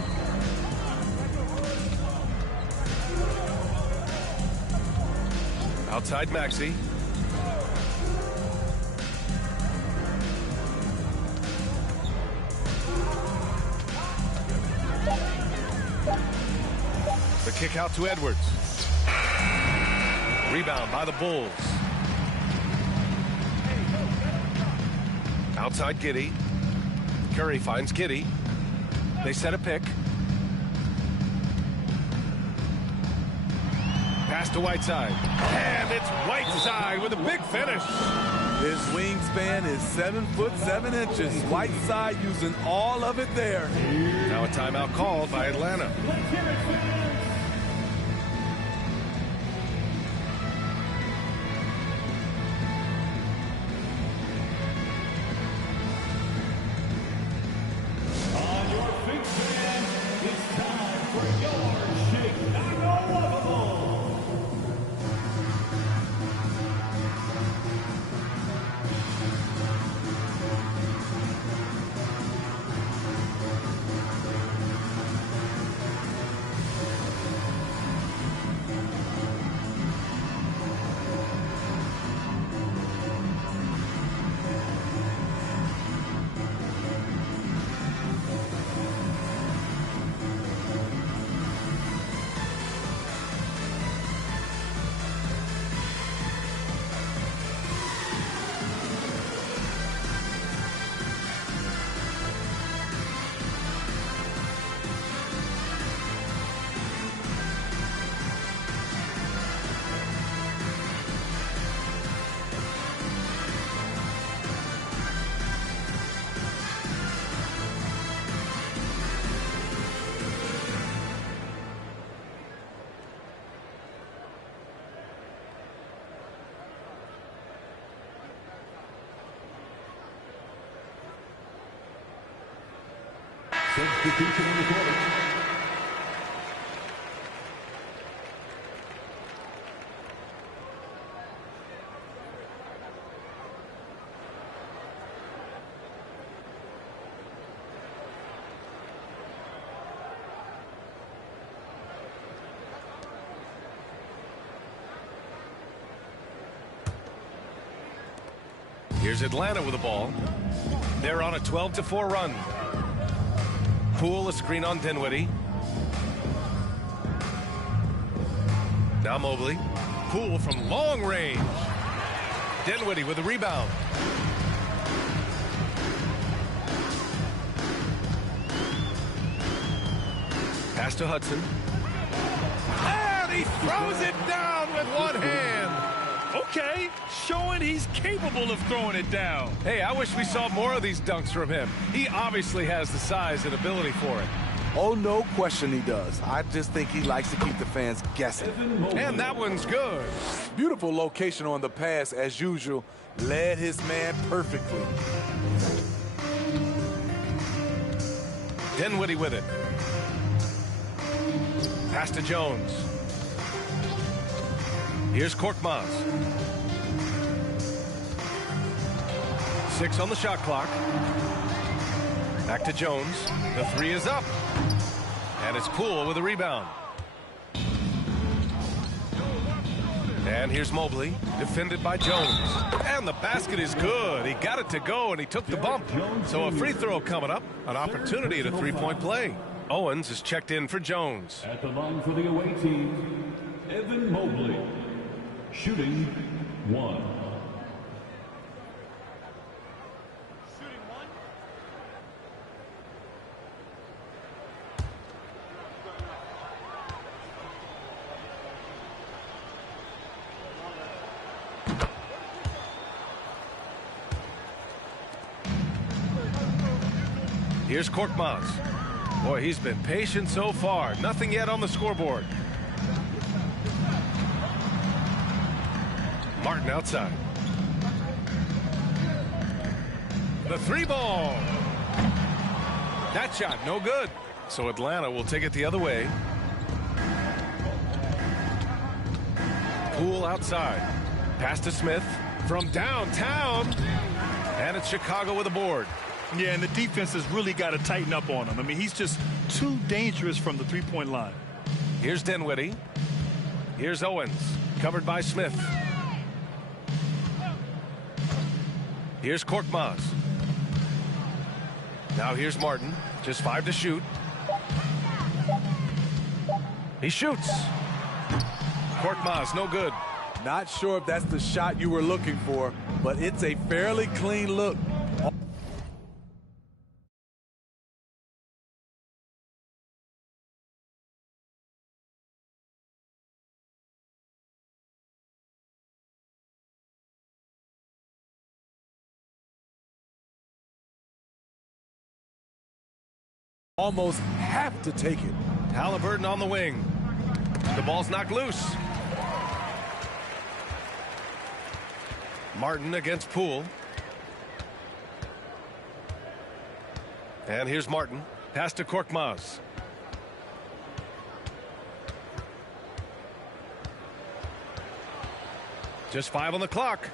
Outside Maxey. The kick out to Edwards. Rebound by the Bulls. Outside Giddey. Curry finds Giddey. They set a pick. Pass to Whiteside. And it's Whiteside with a big finish. His wingspan is 7'7". Whiteside using all of it there. Now a timeout called by Atlanta. Substitution on the court. Here's Atlanta with the ball. They're on a 12-4 run. Poole, a screen on Dinwiddie. Now Mobley. Poole from long range. Dinwiddie with a rebound. Pass to Hudson. And he throws it down with one hand. Okay, showing he's capable of throwing it down. Hey, I wish we saw more of these dunks from him. He obviously has the size and ability for it. Oh, no question he does. I just think he likes to keep the fans guessing. And that one's good. Beautiful location on the pass, as usual. Led his man perfectly. Dinwiddie with it. Pass to Jones. Here's Korkmaz. 6 on the shot clock. Back to Jones. The 3 is up. And it's Poole with a rebound. And here's Mobley, defended by Jones. And the basket is good. He got it to go, and he took the bump. So a free throw coming up. An opportunity at a three-point play. Owens is checked in for Jones. At the line for the away team, Evan Mobley, shooting 1. Here's Korkmaz. Boy, he's been patient so far. Nothing yet on the scoreboard. Martin outside. The 3 ball. That shot, no good. So Atlanta will take it the other way. Poole outside. Pass to Smith from downtown. And it's Chicago with a board. Yeah, and the defense has really got to tighten up on him. I mean, he's just too dangerous from the three-point line. Here's Dinwiddie. Here's Owens, covered by Smith. Here's Korkmaz. Now here's Martin. Just 5 to shoot. He shoots. Korkmaz, no good. Not sure if that's the shot you were looking for, but it's a fairly clean look. Almost have to take it. Halliburton on the wing. The ball's knocked loose. Martin against Poole. And here's Martin. Pass to Korkmaz. Just 5 on the clock.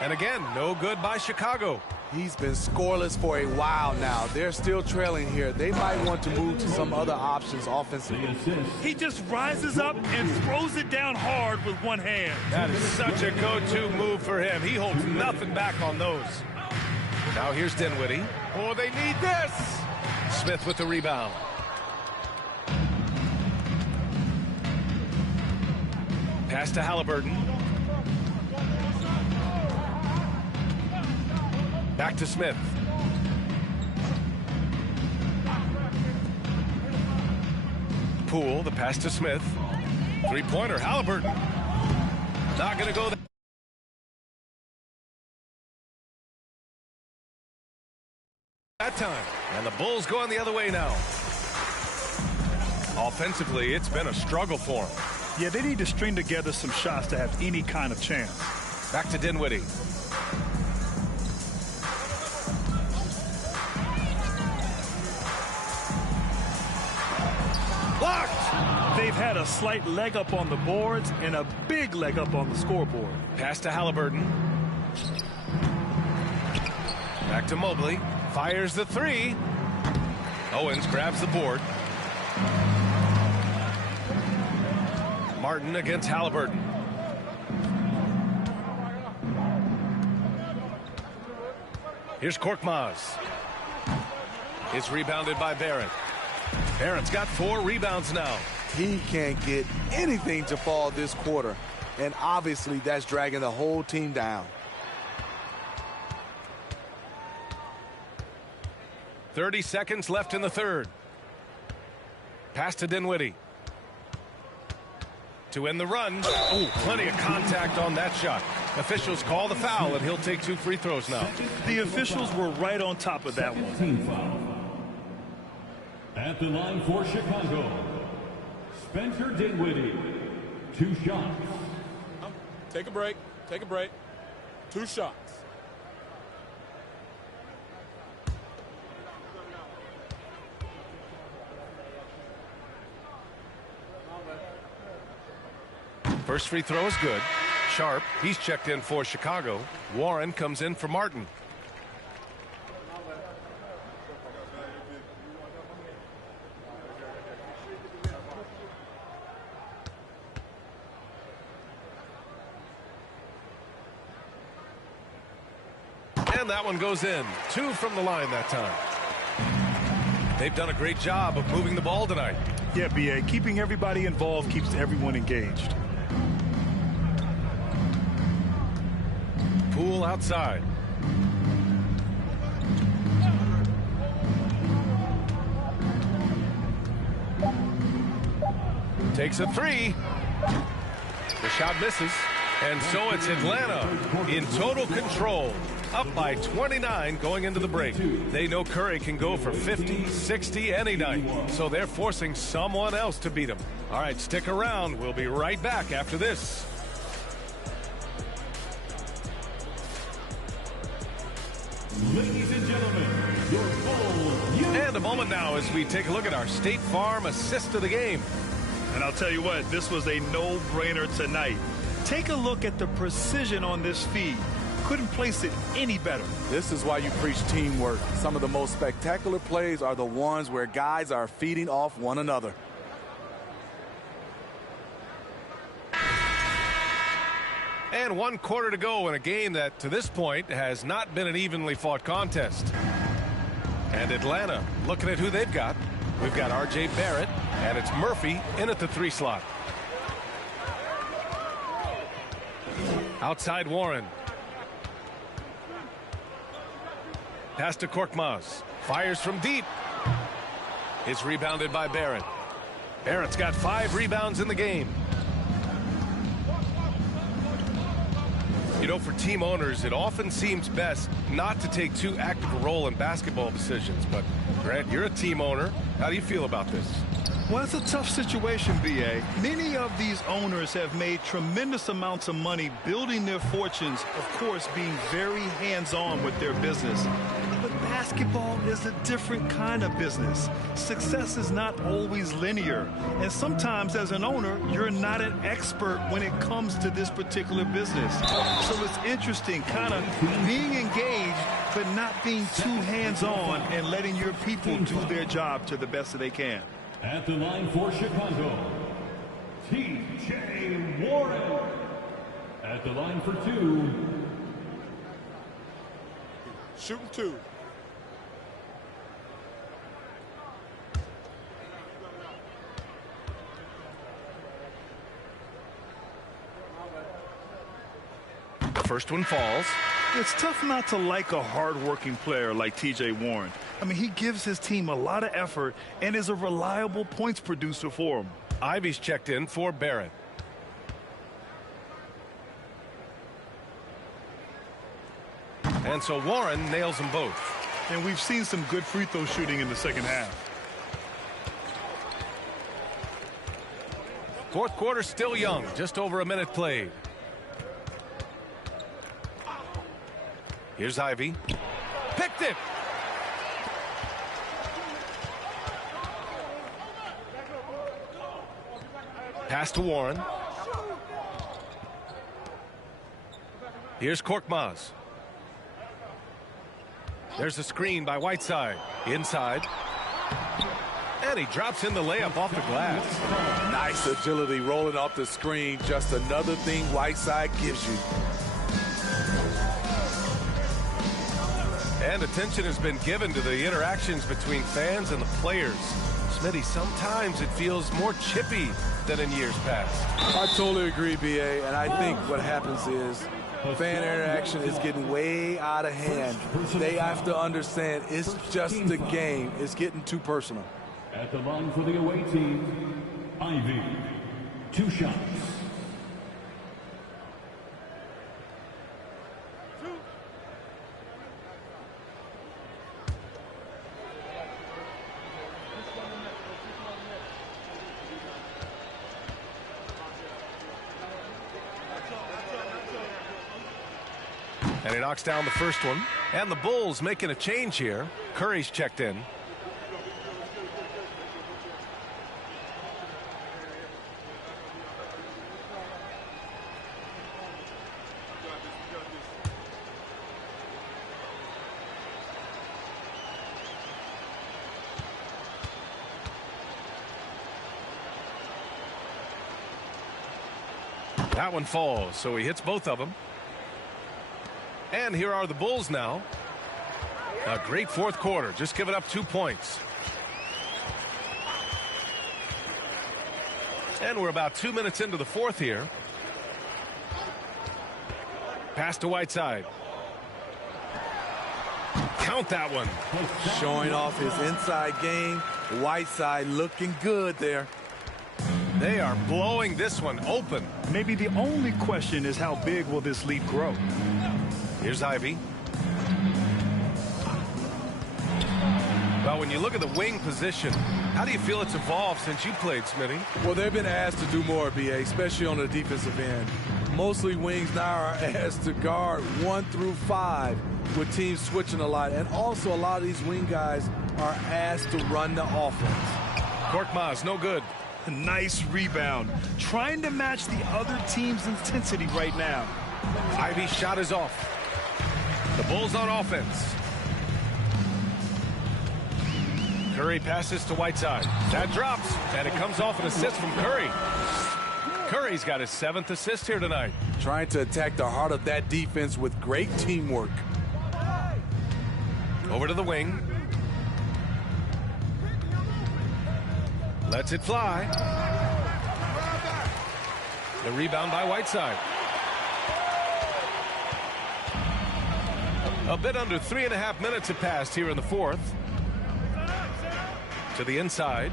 And again, no good by Chicago. He's been scoreless for a while now. They're still trailing here. They might want to move to some other options offensively. He just rises up and throws it down hard with one hand. That is such a go-to move for him. He holds nothing back on those. Now here's Dinwiddie. Oh, they need this. Smith with the rebound. Pass to Halliburton. Back to Smith. Poole, the pass to Smith. Three-pointer, Halliburton. Not going to go there. That time. And the Bulls going the other way now. Offensively, it's been a struggle for them. Yeah, they need to string together some shots to have any kind of chance. Back to Dinwiddie. Blocked! They've had a slight leg up on the boards and a big leg up on the scoreboard. Pass to Halliburton. Back to Mobley. Fires the 3. Owens grabs the board. Martin against Halliburton. Here's Korkmaz. It's rebounded by Barrett. Barrett's got 4 rebounds now. He can't get anything to fall this quarter, and obviously that's dragging the whole team down. 30 seconds left in the third. Pass to Dinwiddie. To end the run. Oh, plenty of contact on that shot. Officials call the foul, and he'll take 2 free throws now. The officials were right on top of that one. Team foul. At the line for Chicago, Spencer Dinwiddie. 2 shots. Take a break. Take a break. 2 shots. First free throw is good. Sharp. He's checked in for Chicago. Warren comes in for Martin. And that one goes in. 2 from the line that time. They've done a great job of moving the ball tonight. Yeah, B.A. Keeping everybody involved keeps everyone engaged. Poole outside. Takes a 3. The shot misses. And so it's Atlanta in total control. Up by 29 going into the break. They know Curry can go for 50, 60 any night. So they're forcing someone else to beat him. All right, stick around. We'll be right back after this. Ladies and gentlemen, your Bulls. And a moment now as we take a look at our State Farm assist of the game. And I'll tell you what, this was a no-brainer tonight. Take a look at the precision on this feed. Couldn't place it any better. This is why you preach teamwork. Some of the most spectacular plays are the ones where guys are feeding off one another. And 1 quarter to go in a game that to this point has not been an evenly fought contest. And Atlanta looking at who they've got. We've got R.J. Barrett, and it's Murphy in at the 3 slot. Outside Warren. Pass to Korkmaz. Fires from deep. It's rebounded by Barrett. Barrett's got 5 rebounds in the game. You know, for team owners, it often seems best not to take too active a role in basketball decisions. But, Grant, you're a team owner. How do you feel about this? Well, it's a tough situation, B.A. Many of these owners have made tremendous amounts of money building their fortunes, of course, being very hands-on with their business. But basketball is a different kind of business. Success is not always linear. And sometimes, as an owner, you're not an expert when it comes to this particular business. So it's interesting, kind of being engaged, but not being too hands-on and letting your people do their job to the best that they can. At the line for Chicago, T.J. Warren. At the line for 2. Shooting 2. The first one falls. It's tough not to like a hard-working player like T.J. Warren. I mean, he gives his team a lot of effort and is a reliable points producer for him. Ivy's checked in for Barrett. And so Warren nails them both. And we've seen some good free throw shooting in the second half. Fourth quarter still young, just over a minute played. Here's Ivy. Picked it. Pass to Warren. Here's Korkmaz. There's a screen by Whiteside. Inside. And he drops in the layup off the glass. Nice agility rolling off the screen. Just another thing Whiteside gives you. And attention has been given to the interactions between fans and the players. Smitty, sometimes it feels more chippy than in years past. I totally agree, B.A., and I think what happens is fan interaction is getting way out of hand. They have to understand it's just the game. It's getting too personal. At the line for the away team, Ivy. 2 shots. And he knocks down the first one. And the Bulls making a change here. Curry's checked in. That one falls, so he hits both of them. And here are the Bulls now. A great fourth quarter, just giving up 2 points. And we're about 2 minutes into the fourth here. Pass to Whiteside. Count that one. Showing off his inside game. Whiteside looking good there. They are blowing this one open. Maybe the only question is how big will this lead grow? Here's Ivy. Well, when you look at the wing position, how do you feel it's evolved since you played, Smitty? Well, they've been asked to do more, BA, especially on the defensive end. Mostly wings now are asked to guard 1 through 5 with teams switching a lot. And also a lot of these wing guys are asked to run the offense. Korkmaz, no good. Nice rebound. Trying to match the other team's intensity right now. Ivy's shot is off. The Bulls on offense. Curry passes to Whiteside. That drops, and it comes off an assist from Curry. Curry's got his 7th assist here tonight. Trying to attack the heart of that defense with great teamwork. Over to the wing. Lets it fly. The rebound by Whiteside. A bit under 3.5 minutes have passed here in the fourth. To the inside.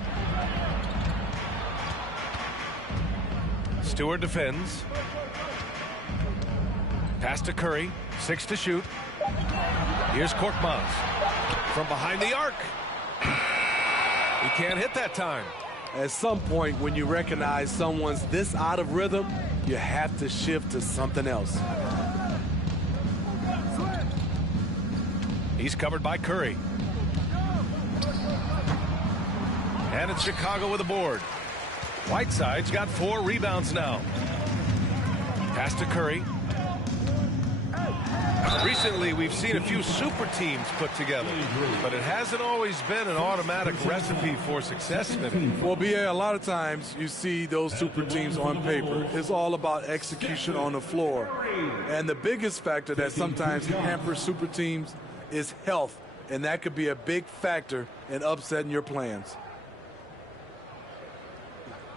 Stewart defends. Pass to Curry. 6 to shoot. Here's Korkmaz. From behind the arc. He can't hit that time. At some point, when you recognize someone's this out of rhythm, you have to shift to something else. He's covered by Curry. And it's Chicago with a board. Whiteside's got 4 rebounds now. Pass to Curry. Recently, we've seen a few super teams put together, but it hasn't always been an automatic recipe for success. Well, BA, a lot of times you see those super teams on paper. It's all about execution on the floor. And the biggest factor that sometimes hampers super teams is health, and that could be a big factor in upsetting your plans.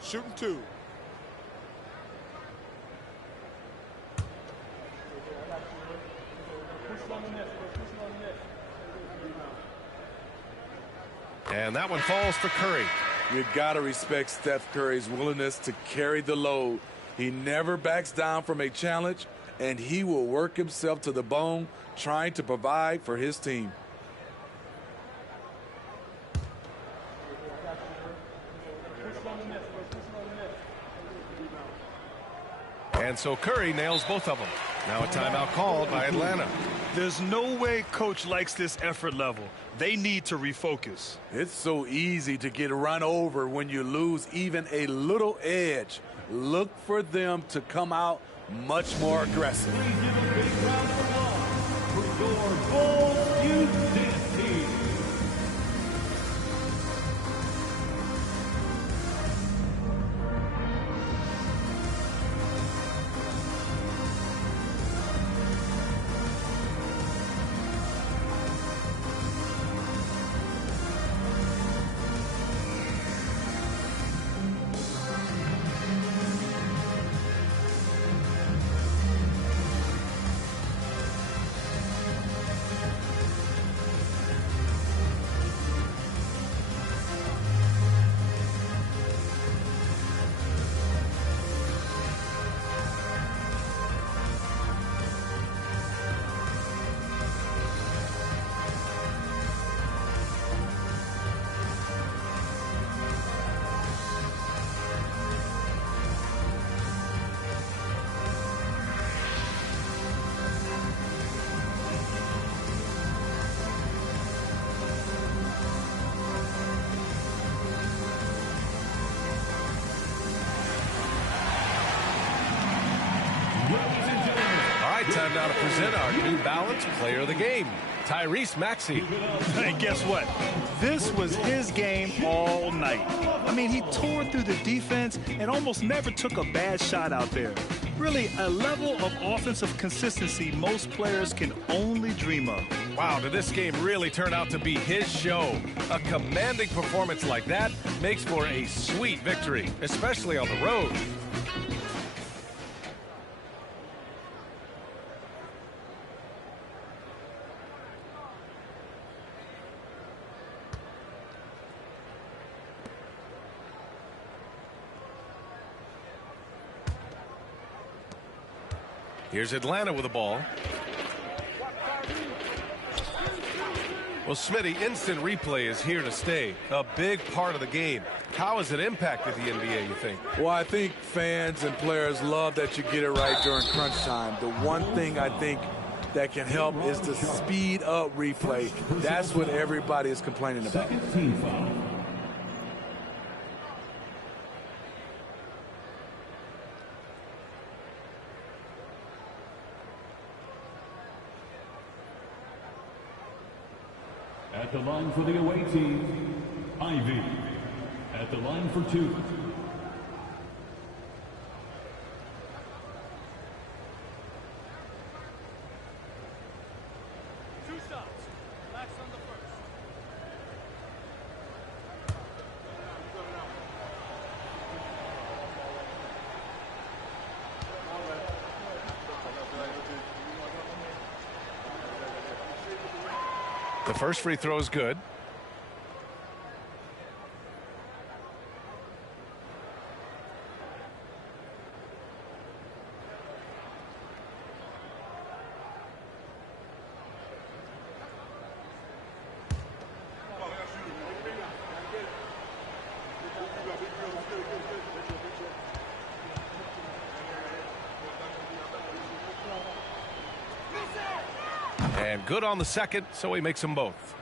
Shooting 2. And that one falls for Curry. You got to respect Steph Curry's willingness to carry the load. He never backs down from a challenge, and he will work himself to the bone trying to provide for his team. And so Curry nails both of them. Now a timeout called by Atlanta. There's no way coach likes this effort level. They need to refocus. It's so easy to get run over when you lose even a little edge. Look for them to come out much more aggressive. Time now to present our New Balance Player of the Game, Tyrese Maxey. And guess what? This was his game all night. I mean, he tore through the defense and almost never took a bad shot out there. Really a level of offensive consistency most players can only dream of. Wow, did this game really turn out to be his show? A commanding performance like that makes for a sweet victory, especially on the road. Here's Atlanta with the ball. Well, Smitty, instant replay is here to stay. A big part of the game. How has it impacted the NBA, you think? Well, I think fans and players love that you get it right during crunch time. The one thing I think that can help is the speed up replay. That's what everybody is complaining about. Second team foul. At the line for the away team, Ivy. At the line for 2. The first free throw is good. And good on the second, so he makes them both.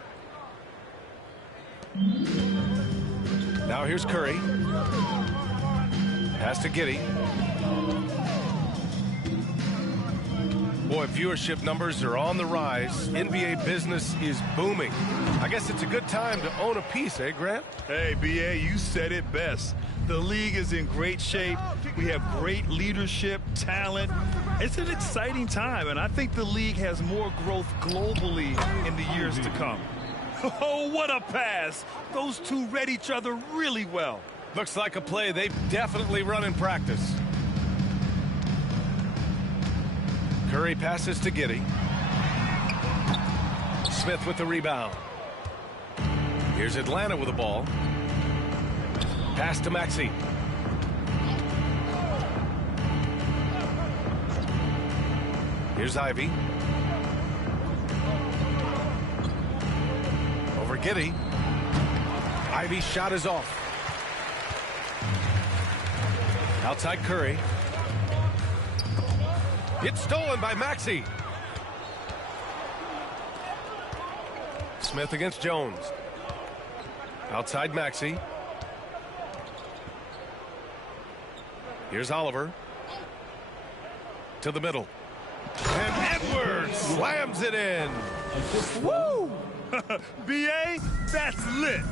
Now here's Curry. Pass to Giddey. Boy, viewership numbers are on the rise. NBA business is booming. I guess it's a good time to own a piece, eh, Grant? Hey, B.A., you said it best. The league is in great shape. We have great leadership, talent. It's an exciting time, and I think the league has more growth globally in the years to come. Oh, what a pass. Those two read each other really well. Looks like a play they've definitely run in practice. Curry passes to Giddey. Smith with the rebound. Here's Atlanta with the ball. Pass to Maxey. Here's Ivy. Over Giddey. Ivy's shot is off. Outside Curry. It's stolen by Maxey. Smith against Jones. Outside Maxey. Here's Oliver. To the middle. And Edwards slams it in. Woo! B.A., that's lit.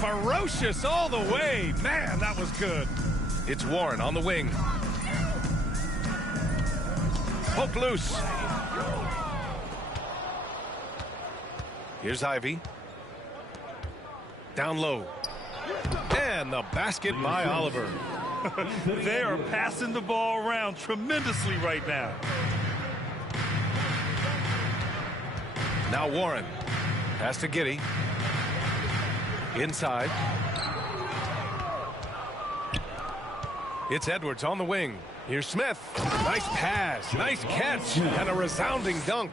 Ferocious all the way. Man, that was good. It's Warren on the wing. Poke loose. Here's Ivy. Down low. And the basket by Oliver. They are passing the ball around tremendously right now. Now Warren. Pass to Giddey. Inside. It's Edwards on the wing. Here's Smith. Nice pass. Nice catch. And a resounding dunk.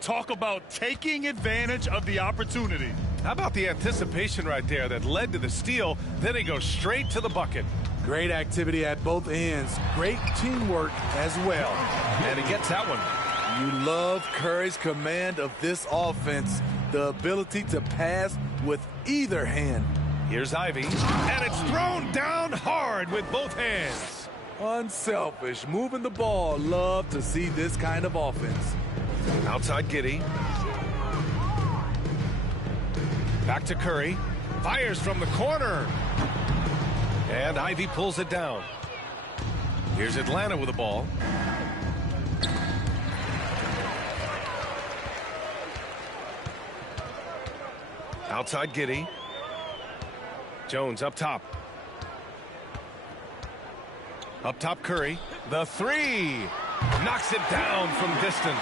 Talk about taking advantage of the opportunity. How about the anticipation right there that led to the steal? Then he goes straight to the bucket. Great activity at both ends. Great teamwork as well. And he gets that one. You love Curry's command of this offense. The ability to pass with either hand. Here's Ivy. And it's thrown down hard with both hands. Unselfish. Moving the ball. Love to see this kind of offense. Outside Giddey. Back to Curry. Fires from the corner. And Ivy pulls it down. Here's Atlanta with the ball. Outside Giddey. Jones up top. Up top Curry. The three. Knocks it down from distance.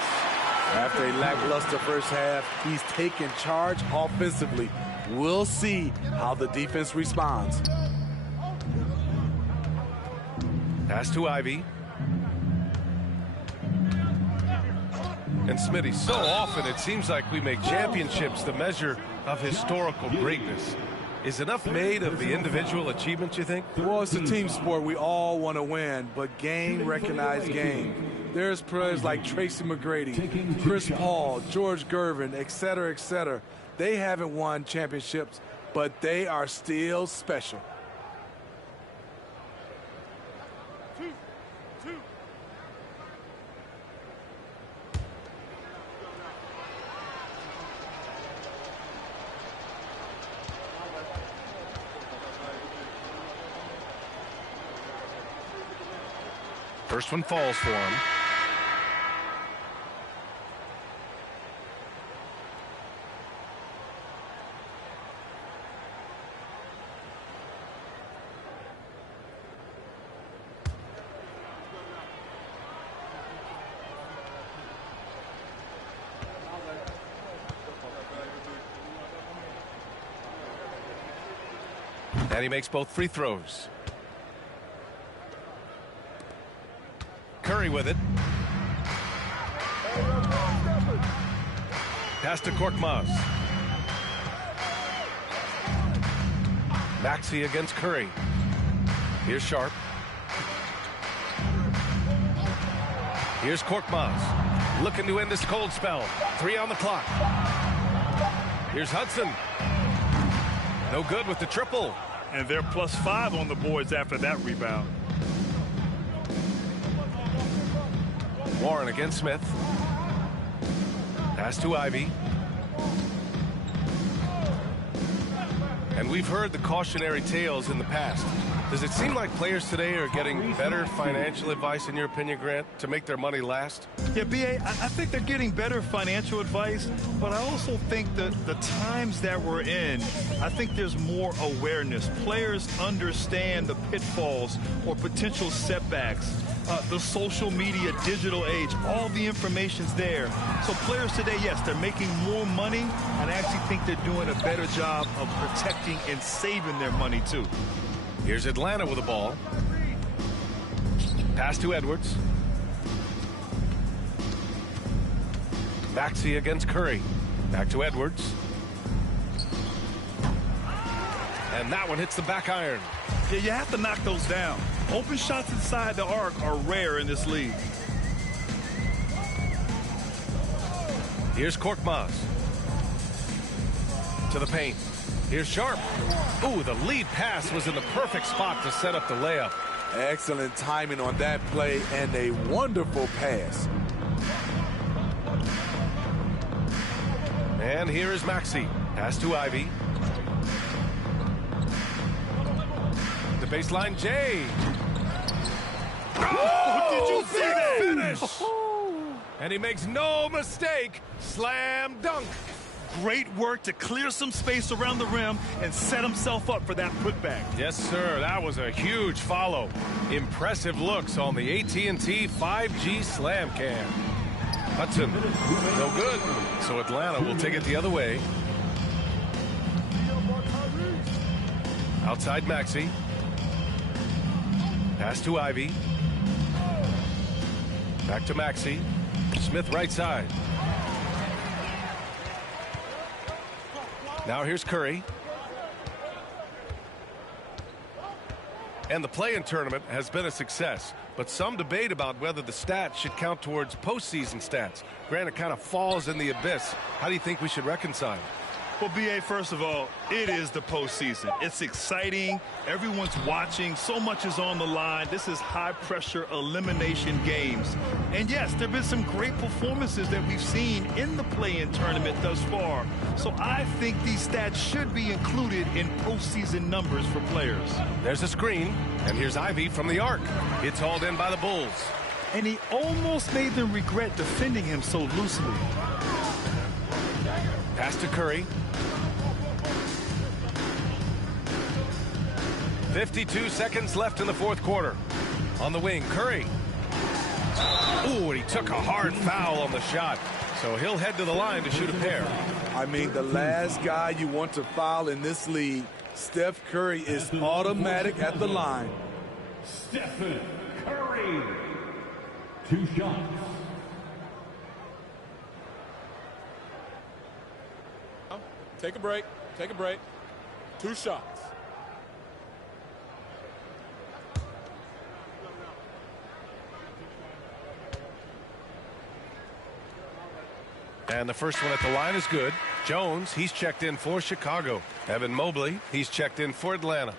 After a lackluster first half, he's taken charge offensively. We'll see how the defense responds. Pass to Ivy. And Smitty, so often it seems like we make championships the measure of historical greatness. Is enough made of the individual achievements, you think? Well, it's a team sport. We all want to win, but game recognized game. There's players like Tracy McGrady, Chris Paul, George Gervin, et cetera, They haven't won championships, but they are still special. First one falls for him. And he makes both free throws. Curry with it. Pass to Korkmaz. Maxey against Curry. Here's Sharp. Here's Korkmaz. Looking to end this cold spell. 3 on the clock. Here's Hudson. No good with the triple. And they're +5 on the boards after that rebound. Warren against Smith. Pass to Ivy. And we've heard the cautionary tales in the past. Does it seem like players today are getting better financial advice, in your opinion, Grant, to make their money last? Yeah, B.A., I think they're getting better financial advice, but I also think that the times that we're in, I think there's more awareness. Players understand the pitfalls or potential setbacks. The social media, digital age, all the information's there. So players today, yes, they're making more money, and I actually think they're doing a better job of protecting and saving their money, too. Here's Atlanta with the ball. Pass to Edwards. Maxey against Curry. Back to Edwards. And that one hits the back iron. Yeah, you have to knock those down. Open shots inside the arc are rare in this league. Here's Korkmaz. To the paint. Here's Sharp. Ooh, the lead pass was in the perfect spot to set up the layup. Excellent timing on that play and a wonderful pass. And here is Maxey. Pass to Ivy. The baseline, Jay. Oh, did you see that? Finish. And he makes no mistake. Slam dunk. Great work to clear some space around the rim and set himself up for that putback. Yes, sir. That was a huge follow. Impressive looks on the AT&T 5G Slam Cam. Hudson, no good. So Atlanta will take it the other way. Outside Maxey. Pass to Ivy. Back to Maxey. Smith right side. Now here's Curry. And the play-in tournament has been a success, but some debate about whether the stats should count towards postseason stats. Grant, it kind of falls in the abyss. How do you think we should reconcile? Well, B.A., first of all, it is the postseason. It's exciting. Everyone's watching. So much is on the line. This is high-pressure elimination games. And, yes, there have been some great performances that we've seen in the play-in tournament thus far. So I think these stats should be included in postseason numbers for players. There's a screen, and here's Ivy from the arc. It's hauled in by the Bulls. And he almost made them regret defending him so loosely. Pass to Curry. 52 seconds left in the fourth quarter. On the wing, Curry. Ooh, and he took a hard foul on the shot. So he'll head to the line to shoot a pair. I mean, the last guy you want to foul in this league, Steph Curry, is automatic at the line. Stephen Curry. 2 shots. Take a break. Take a break. 2 shots. And the first one at the line is good. Jones, he's checked in for Chicago. Evan Mobley, he's checked in for Atlanta.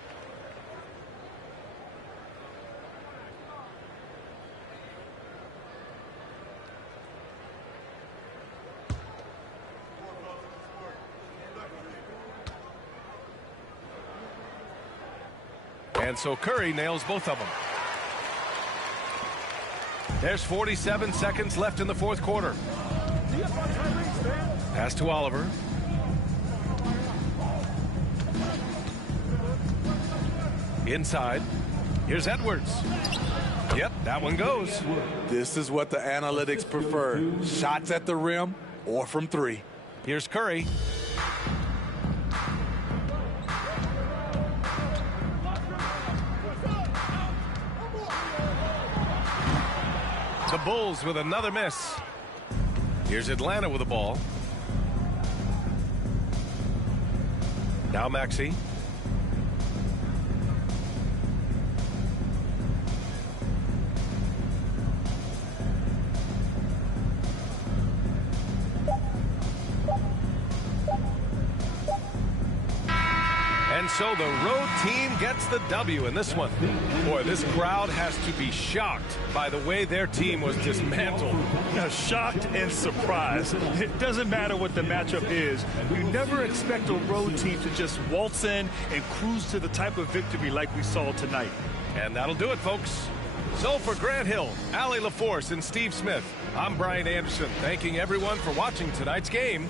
And so Curry nails both of them. There's 47 seconds left in the fourth quarter. Pass to Oliver. Inside. Here's Edwards. Yep, that one goes. This is what the analytics prefer. Shots at the rim or from 3. Here's Curry. The Bulls with another miss. Here's Atlanta with the ball. Now Maxey. And so the road team gets the W in this one. Boy, this crowd has to be shocked by the way their team was dismantled. Shocked and surprised. It doesn't matter what the matchup is. You never expect a road team to just waltz in and cruise to the type of victory like we saw tonight. And that'll do it, folks. So for Grant Hill, Allie LaForce, and Steve Smith, I'm Brian Anderson, thanking everyone for watching tonight's game.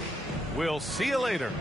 We'll see you later.